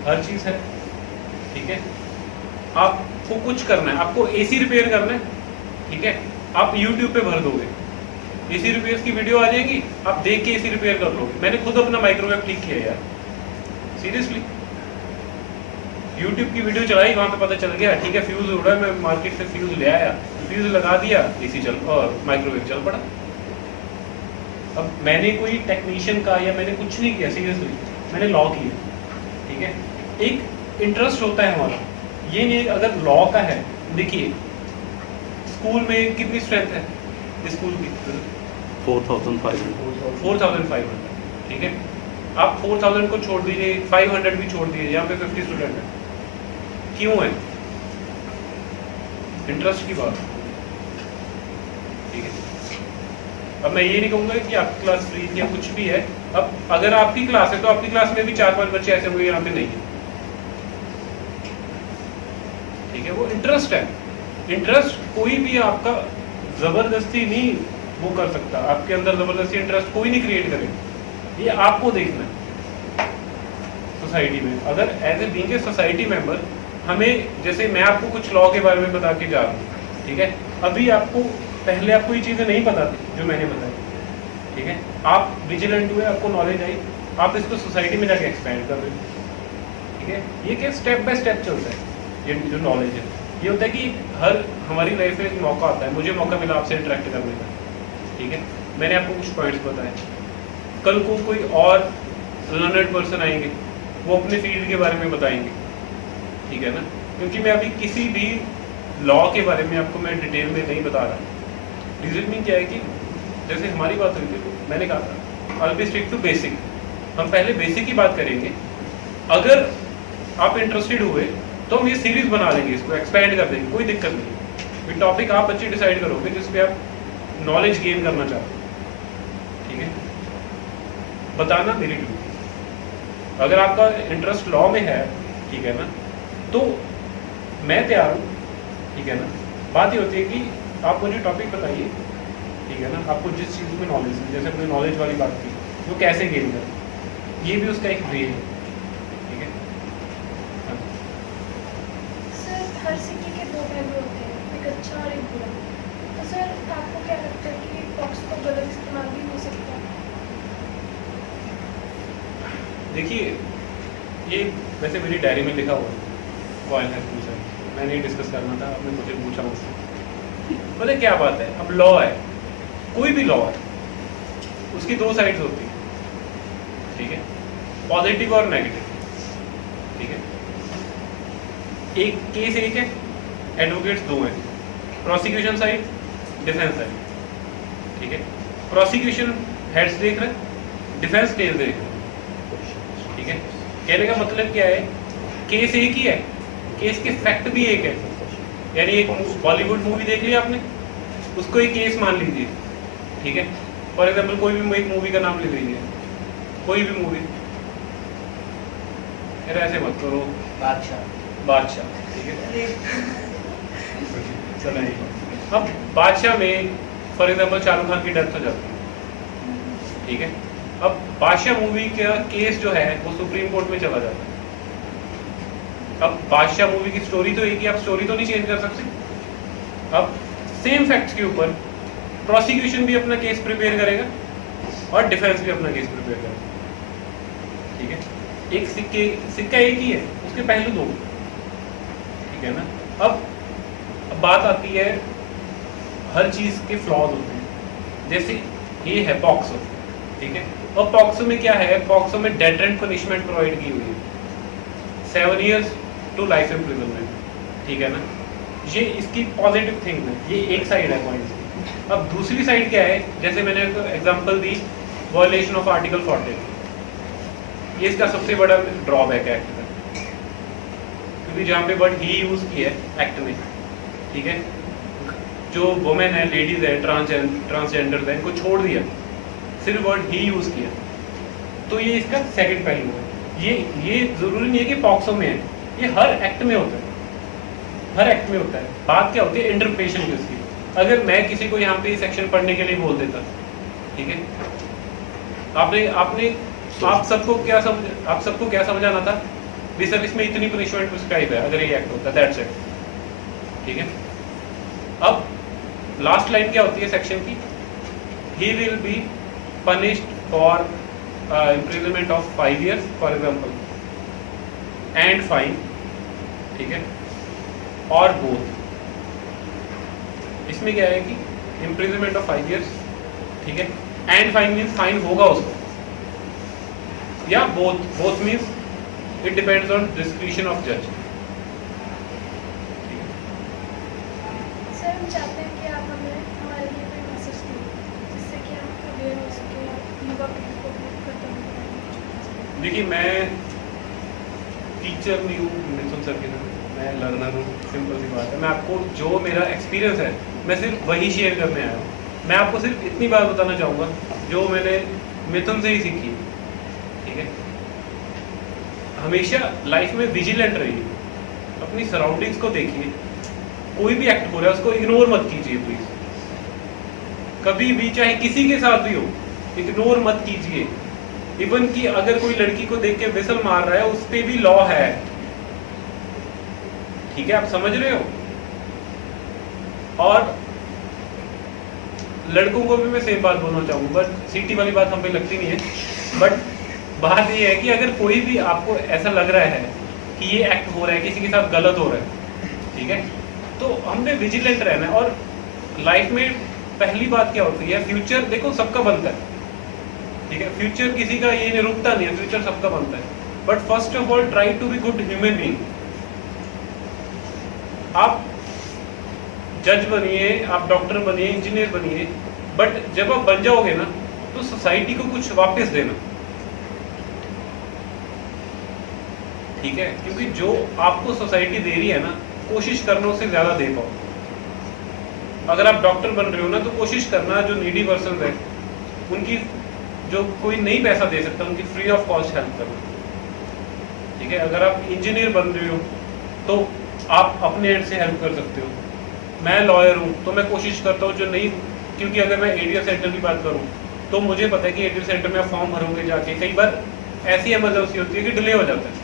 हर चीज़ है, ठीक है। आपको कुछ करना है, आपको एसी रिपेयर करना है, ठीक है, आप यूट्यूब पे भर दोगे, एसी रिपेयर की वीडियो आ जाएगी, आप देख के एसी रिपेयर कर लोगे। मैंने खुद अपना माइक्रोवेव ठीक किया यार, सीरियसली। यूट्यूब की वीडियो चलाई, वहाँ पे पता चल गया, ठीक है, फ्यूज उड़ा है, मैं मार्केट से फ्यूज ले आया, फ्यूज लगा दिया, एसी चल और माइक्रोवेव चल पड़ा। अब मैंने कोई टेक्नीशियन का या मैंने कुछ नहीं किया, सीरियसली मैंने लॉ किया, ठीक है। एक इंटरेस्ट होता है हमारा, ये नहीं अगर लॉ का है। देखिए स्कूल में कितनी स्ट्रेंथ है स्कूल की? 4,500, ठीक है। आप 4,000 को छोड़ दीजिए, 500 भी छोड़ दीजिए, यहाँ पे 50 स्टूडेंट है, क्यों है? इंटरेस्ट की बात, ठीक है। अब मैं ये नहीं कहूँगा कि आपकी क्लास फ्री या कुछ भी है। अब अगर आपकी क्लास है तो आपकी क्लास में भी 4-5 बच्चे ऐसे होंगे यहाँ पे नहीं है, ठीक है। वो इंटरेस्ट है, इंटरेस्ट कोई भी आपका जबरदस्ती नहीं वो कर सकता, आपके अंदर जबरदस्ती इंटरेस्ट कोई नहीं क्रिएट करेगा, ये आपको देखना है। सोसाइटी में अगर as a being a society member, हमें जैसे मैं आपको कुछ लॉ के बारे में बता के जा रहा हूँ, ठीक है, अभी आपको पहले आपको ये चीज़ें नहीं पता थी जो मैंने बताई, ठीक है। आप विजिलेंट हुए, आपको नॉलेज आई, आप इसको सोसाइटी में जाके एक्सपेंड कर रहे हो, ठीक है। ये क्या स्टेप बाय स्टेप चलता है, ये जो नॉलेज है। ये होता है कि हर हमारी लाइफ में एक मौका आता है, मुझे मौका मिला आपसे इंटरेक्ट करने का, ठीक है, मैंने आपको कुछ पॉइंट्स बताए, कल को कोई और लर्नर्ड पर्सन आएंगे, वो अपने फील्ड के बारे में बताएंगे, ठीक है ना। क्योंकि मैं अभी किसी भी लॉ के बारे में आपको मैं डिटेल में नहीं बता रहा। रीजन मीन क्या है कि जैसे हमारी बात हुई थी, मैंने कहा था I will stick to basic, हम पहले बेसिक की बात करेंगे। अगर आप इंटरेस्टेड हुए तो हम ये सीरीज बना लेंगे, इसको एक्सपेंड कर देंगे, कोई दिक्कत नहीं। ये टॉपिक आप अच्छी डिसाइड करोगे जिस पे आप नॉलेज गेन करना चाहते हो, ठीक है। बताना मेरी ड्यूटी। अगर आपका इंटरेस्ट लॉ में है, ठीक है ना, तो मैं तैयार हूँ, ठीक है ना। बात ये होती है कि आप मुझे टॉपिक बताइए, ठीक है ना, आपको जिस चीज़ में नॉलेज है, जैसे अपने नॉलेज वाली बात की, वो कैसे गेन करें, ये भी उसका एक वे है, ठीक है। हाँ। सर हर सिक्के के दो पहलू होते हैं, एक अच्छा और एक बुरा। तो सर आपको क्या लगता है कि पॉक्स का गलत इस्तेमाल भी हो सकता है? देखिए ये वैसे मेरी डायरी में लिखा हुआ है, कॉइन है पूछा, मैंने डिस्कस करना था, आपने मुझे पूछा मुझसे, बोले क्या बात है। अब लॉ है, कोई भी लॉ है, उसकी दो साइड्स होती है, ठीक है, पॉजिटिव और नेगेटिव, ठीक है। एक केस एक है, एडवोकेट्स दो हैं, प्रोसिक्यूशन साइड, डिफेंस साइड, ठीक है। प्रोसिक्यूशन हेड्स देख रहे हैं, डिफेंस टेल देख रहे हैं, ठीक है। कहने का मतलब क्या है, केस एक ही है, केस के फैक्ट भी एक है। यानी एक बॉलीवुड मूवी देख लिया आपने, उसको एक केस मान लीजिए, ठीक है। फॉर एग्जाम्पल कोई भी एक मूवी का नाम ले लीजिए, कोई भी मूवी, अरे ऐसे मत करो, बादशाह, ठीक है। चलो अब बादशाह में फॉर एग्जाम्पल शाहरुख खान की डेथ हो जाती है, ठीक है। अब बादशाह मूवी का केस जो है वो सुप्रीम कोर्ट में चला जाता है। अब बादशाह मूवी की स्टोरी तो एक ही, आप स्टोरी तो नहीं चेंज कर सकते। अब सेम फैक्ट्स के ऊपर प्रोसिक्यूशन भी अपना केस प्रिपेयर करेगा और डिफेंस भी अपना केस प्रिपेयर करेगा, ठीक है। एक सिक्का एक ही है, उसके पहलू दो, ठीक है ना। अब बात आती है, हर चीज के फ्लॉज होते हैं, जैसे ये है पॉक्सो, ठीक है। और पॉक्सो में क्या है, पॉक्सो में डेथ एंड पनिशमेंट प्रोवाइड की हुई है, 7 years to life imprisonment, ठीक है ना। ये इसकी पॉजिटिव थिंग है, ये एक साइड है पॉइंट की। अब दूसरी साइड क्या है, जैसे मैंने example the violation of article 40, ये इसका सबसे बड़ा ड्रॉबैक है एक्ट का, क्योंकि जहाँ पे वर्ड ही यूज किया है एक्ट में, ठीक है, जो वुमेन है, लेडीज है, ट्रांसजेंडर है, इनको छोड़ दिया, सिर्फ वर्ड ही यूज किया, तो ये इसका सेकंड पहलू है। ये जरूरी नहीं है कि पॉक्सो में है, ये हर एक्ट में होता है, हर एक्ट में होता है। बात क्या होती है इंटरप्रिटेशन की उसकी। अगर मैं किसी को यहाँ पे ये सेक्शन पढ़ने के लिए बोल देता, ठीक है, आप सबको क्या समझाना था भी सर इसमें इतनी पनिशमेंट प्रिस्क्राइब है अगर ये एक्ट होता है, दैट्स इट, ठीक है। अब लास्ट लाइन क्या होती है सेक्शन की, ही will be punished for imprisonment of 5 years for example and fine, ठीक है, और both। इसमें क्या है कि imprisonment of 5 years, ठीक है, and fine means fine होगा उसको, या both means it depends on discretion of judge। Sir हम चाहते हैं कि आप हमें हमारे लिए कोई मैसेज दें जिससे कि हम अवेयर हो सके और युवा पीढ़ी को भी खत्म हो। देखिए मैं टीचर नहीं हूँ मिथुन सर की तरह, मैं लर्नर हूँ, सिंपल सी बात है। मैं आपको जो मेरा एक्सपीरियंस है मैं सिर्फ वही शेयर करने आया हूँ। मैं आपको सिर्फ इतनी बात बताना चाहूँगा जो मैंने मिथुन से ही सीखी, ठीक है। हमेशा लाइफ में विजिलेंट रहिए, अपनी सराउंडिंग्स को देखिए, कोई भी एक्ट हो रहा है उसको इग्नोर मत कीजिए प्लीज, कभी भी, चाहे किसी के साथ भी हो, इग्नोर मत कीजिए। इवन कि अगर कोई लड़की को देख के विसल मार रहा है उस पे भी लॉ है, ठीक है, आप समझ रहे हो। और लड़कों को भी मैं सेम बात बोलना चाहूंगा, बट सीटी वाली बात हम पे लगती नहीं है, बट बात ये है कि अगर कोई भी आपको ऐसा लग रहा है कि ये एक्ट हो रहा है, किसी के साथ गलत हो रहा है, ठीक है, तो हमने विजिलेंट रहना है। और लाइफ में पहली बात क्या होती है, फ्यूचर देखो सबका बनता है, ठीक है, फ्यूचर किसी का ये नहीं रुकता नहीं है, फ्यूचर सबका बनता है। But first of all try to be good human being. आप जज बनिए, आप डॉक्टर बनिए, इंजीनियर बनिए, बट जब आप बन जाओगे ना तो सोसाइटी को कुछ वापस देना, ठीक है, क्योंकि जो आपको सोसाइटी दे रही है ना, कोशिश करना उससे ज्यादा दे पाओ। अगर आप डॉक्टर बन रहे हो ना तो कोशिश करना जो नीडी पर्सन है उनकी, जो कोई नहीं पैसा दे सकता, उनकी फ्री ऑफ कॉस्ट हेल्प करना, ठीक है। अगर आप इंजीनियर बन रहे हो तो आप अपने एंड से हेल्प कर सकते हो। मैं लॉयर हूँ तो मैं कोशिश करता हूँ जो नहीं, क्योंकि अगर मैं एडीएफ सेंटर की बात करूँ तो मुझे पता है कि एडीएफ सेंटर में फॉर्म भरोगे जाके, कई बार ऐसी इमरजेंसी होती है कि डिले हो जाता है,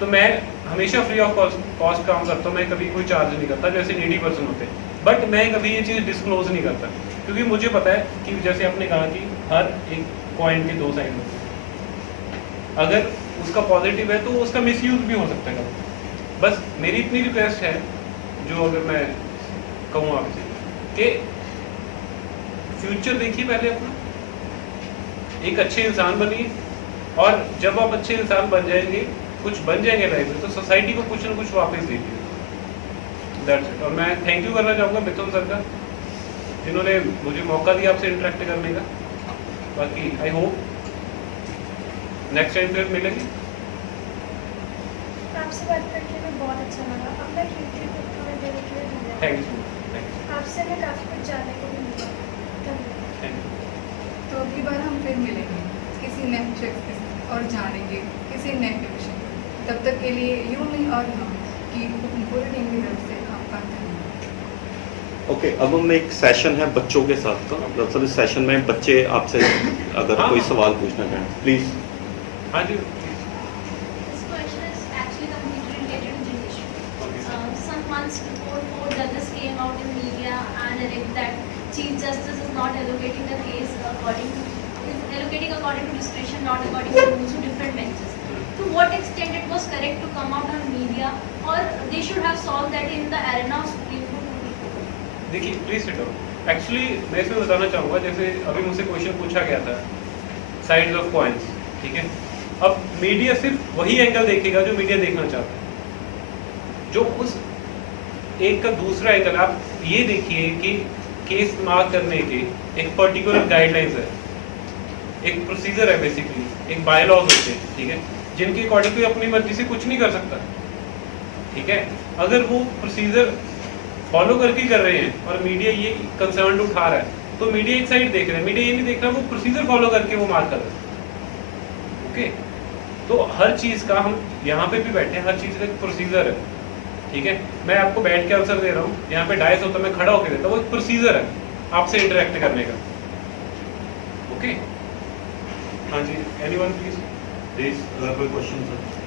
तो मैं हमेशा फ्री ऑफ कॉस्ट काम करता हूँ। मैं कभी कोई चार्ज नहीं करता जैसे नीडी पर्सन होते हैं, बट मैं कभी ये चीज़ डिस्क्लोज नहीं करता, क्योंकि मुझे पता है कि जैसे आपने कहा कि हर एक कॉइन के 2 साइड होते हैं। अगर उसका पॉजिटिव है तो उसका मिसयूज भी हो सकता है। बस मेरी इतनी रिक्वेस्ट है, जो अगर मैं कहूँ आपसे, कि फ्यूचर देखिए पहले अपना, एक अच्छे इंसान बनिए, और जब आप अच्छे इंसान बन जाएंगे, कुछ बन जाएंगे लाइफ में, तो सोसाइटी को कुछ ना कुछ वापस दीजिए, दैट्स इट। और मैं थैंक यू करना चाहूँगा मिथुन सर का, जिन्होंने मुझे मौका दिया आपसे इंटरेक्ट करने का। बाकी आई होप नेक्स्ट टाइम फिर मिलेंगे। आपसे बात करके हमें बहुत अच्छा लगा। अपना कीमती वक्त हमें देने के लिए धन्यवाद। Thank you. आपसे हमें काफ़ी कुछ जानने को भी मिला। धन्यवाद। Thank you. तो अगली बार हम फिर मिलेंगे किसी नए शख्स के साथ और जानेंगे किसी नए विषय। तब तक के लिए यूं ही और हम की पूरी टीम की तरफ से आपका धन्यवाद। ओके, अब हम एक सेशन है बच्चों के साथ का। दरअसल इस सेशन में बच्चे आपसे अगर हाँ, कोई हाँ। सवाल पूछना चाहें प्लीज। हाँ जी। This question is actually completely related to judicial. Okay. Some months before, 4 judges came out in media and alleged that Chief Justice is not allocating the case according to discretion, not according to rules to different benches. To what extent it was correct to come out on media, or they should have solved that in the arena of Supreme Court? देखिए please sit down. Actually मैं इसमें बताना चाहूँगा, जैसे अभी मुझसे question पूछा गया था साइड्स ऑफ कॉइन्स, ठीक है। अब मीडिया सिर्फ वही एंगल देखेगा जो मीडिया देखना चाहता है, जो उस एक का दूसरा एंगल। आप ये देखिए कि केस मार्क करने के एक पर्टिकुलर गाइडलाइंस है, एक प्रोसीजर है, बेसिकली एक बायलॉज होते हैं, ठीक है, जिनके अकॉर्डिंग कोई अपनी मर्जी से कुछ नहीं कर सकता, ठीक है। अगर वो प्रोसीजर फॉलो करके कर रहे हैं और मीडिया ये कंसर्न उठा रहा है, तो मीडिया एक साइड देख रहा है, मीडिया ये नहीं देख रहा वो प्रोसीजर फॉलो करके वो मार्क कर रहा है, ओके। तो हर चीज़ का, हम यहाँ पे भी बैठे हैं, हर चीज़ का एक प्रोसीजर है, ठीक है। मैं आपको बैठ के आंसर दे रहा हूँ, यहाँ पे डाइस होता है, मैं खड़ा होकर देता हूँ, वो एक प्रोसीजर है आपसे इंटरेक्ट करने का। ओके, हाँ जी, एनीवन प्लीज। प्लीज अगर कोई क्वेश्चन सर।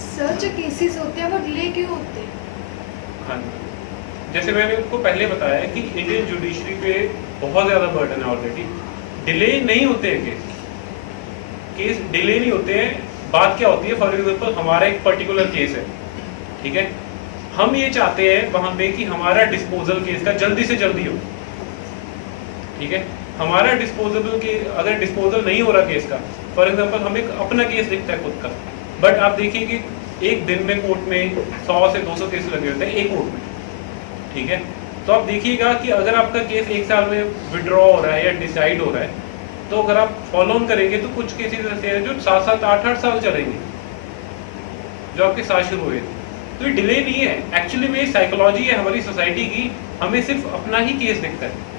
सर जो केसेस होते हैं वो डिले क्यों होते हैं? हाँ जी, जैसे मैंने आपको पहले बताया कि इंडियन जुडिशरी पे बहुत ज़्यादा बर्डन है ऑलरेडी। डिले नहीं होते हैं केस डिले नहीं होते हैं। बात क्या होती है, फॉर एग्जाम्पल हमारा एक पर्टिकुलर केस है, ठीक है, हम ये चाहते हैं वहाँ पे कि हमारा डिस्पोजल केस का जल्दी से जल्दी हो, ठीक है। हमारा डिस्पोजेबल के अगर डिस्पोजल नहीं हो रहा केस का, फॉर एग्जाम्पल हम एक अपना केस लिखता है खुद का, बट आप देखिए कि एक दिन में कोर्ट में 100 से 200 केस लगे होते हैं एक कोर्ट में, ठीक है। तो आप देखिएगा कि अगर आपका केस एक साल में विड्रॉ हो रहा है या डिसाइड हो रहा है, तो अगर आप फॉलो ऑन करेंगे तो कुछ केसेस ऐसे हैं जो 7-7, 8-8 साल चलेंगे, जो आपके साथ शुरू हुए थे। तो ये डिले नहीं है, एक्चुअली में साइकोलॉजी है हमारी सोसाइटी की, हमें सिर्फ अपना ही केस दिखता है।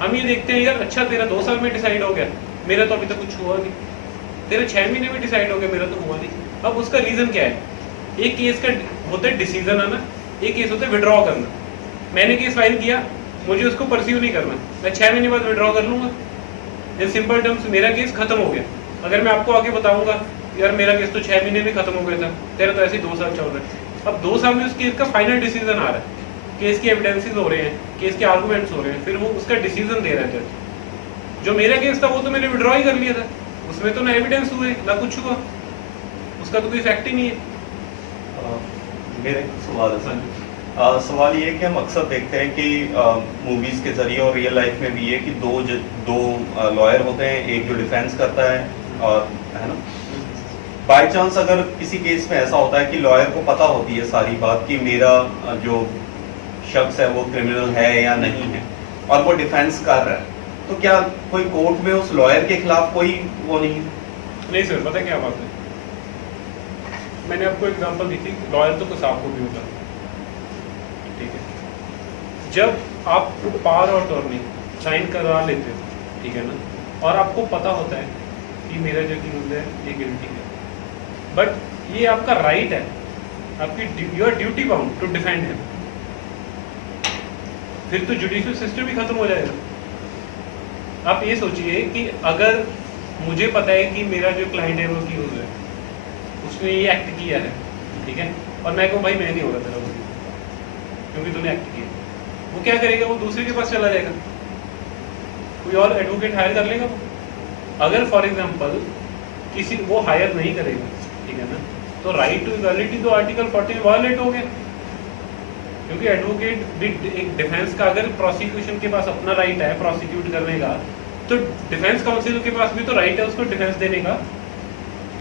हम ये देखते हैं यार अच्छा तेरा 2 साल में डिसाइड हो गया, मेरा तो अभी तक कुछ हुआ नहीं, तेरा 6 महीने में डिसाइड हो गया, मेरा तो हुआ नहीं। अब उसका रीज़न क्या है? एक केस का होता है डिसीजन आना, एक केस होता है विड्रॉ करना। मैंने केस फाइल किया, मुझे उसको परस्यू नहीं करना, मैं 6 महीने बाद विड्रॉ कर लूँगा। इन सिंपल टर्म्स मेरा केस खत्म हो गया। अगर मैं आपको आगे बताऊंगा यार मेरा केस तो 6 महीने में खत्म हो गया था, तेरा तो ऐसे ही 2 साल चल रहा है। अब 2 साल में उस केस का फाइनल डिसीजन आ रहा है, केस के एविडेंसेस हो रहे हैं, केस के आर्गूमेंट्स हो रहे हैं, फिर वो उसका डिसीजन दे रहा है जज। जो मेरा केस था वो तो मैंने विड्रॉ ही कर लिया था, उसमें तो ना एविडेंस हुए ना कुछ हुआ, उसका तो कोई इफेक्ट ही नहीं है। मेरा एक सवाल है सर। सवाल ये है कि हम अक्सर देखते हैं कि मूवीज़ के जरिए और रियल लाइफ में भी ये कि दो लॉयर होते हैं, एक जो डिफेंस करता है और है ना, बाय चांस अगर किसी केस में ऐसा होता है कि लॉयर को पता होती है सारी बात कि मेरा जो शख्स है वो क्रिमिनल है या नहीं है और वो डिफेंस कर रहा है, तो क्या कोई कोर्ट में उस लॉयर के खिलाफ कोई वो नहीं सर, पता है क्या बात है, मैंने आपको एग्जांपल दी थी, लॉयर तो किसाब को भी होता है, ठीक है। जब आप पावर ऑफ अटॉर्नी साइन करा लेते हो, ठीक है ना, और आपको पता होता है कि मेरा जो क्लूज है ये गिल्टी है, बट ये आपका राइट है, आपकी you are duty bound to defend him, फिर तो जुडिशियल सिस्टम ही खत्म हो जाएगा। आप ये सोचिए कि अगर मुझे पता है कि मेरा जो क्लाइंट है वो क्लूज है, उसने ये एक्ट किया है, ठीक है, और मैं कहूँ भाई मैं नहीं हो रहा तेरा वकील क्योंकि तूने एक्ट किया, वो क्या करेगा? वो दूसरे के पास चला जाएगा, कोई और एडवोकेट हायर कर लेगा वो। अगर फॉर एग्जांपल किसी वो हायर नहीं करेगा, ठीक है ना, तो राइट टू इक्वालिटी तो आर्टिकल 14 वायलेट हो गया, क्योंकि एडवोकेट भी एक डिफेंस का, अगर प्रोसिक्यूशन के पास अपना राइट है प्रोसिक्यूट करने का, तो डिफेंस काउंसिल के पास भी तो राइट है उसको डिफेंस देने का।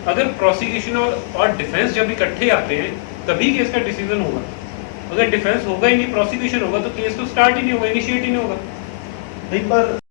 अगर प्रोसिक्यूशन और डिफेंस जब इकट्ठे आते हैं तभी केस का डिसीजन होगा। अगर डिफेंस होगा ही नहीं, प्रोसिक्यूशन होगा, तो केस तो स्टार्ट ही नहीं होगा, इनिशिएट ही नहीं होगा। नहीं, पर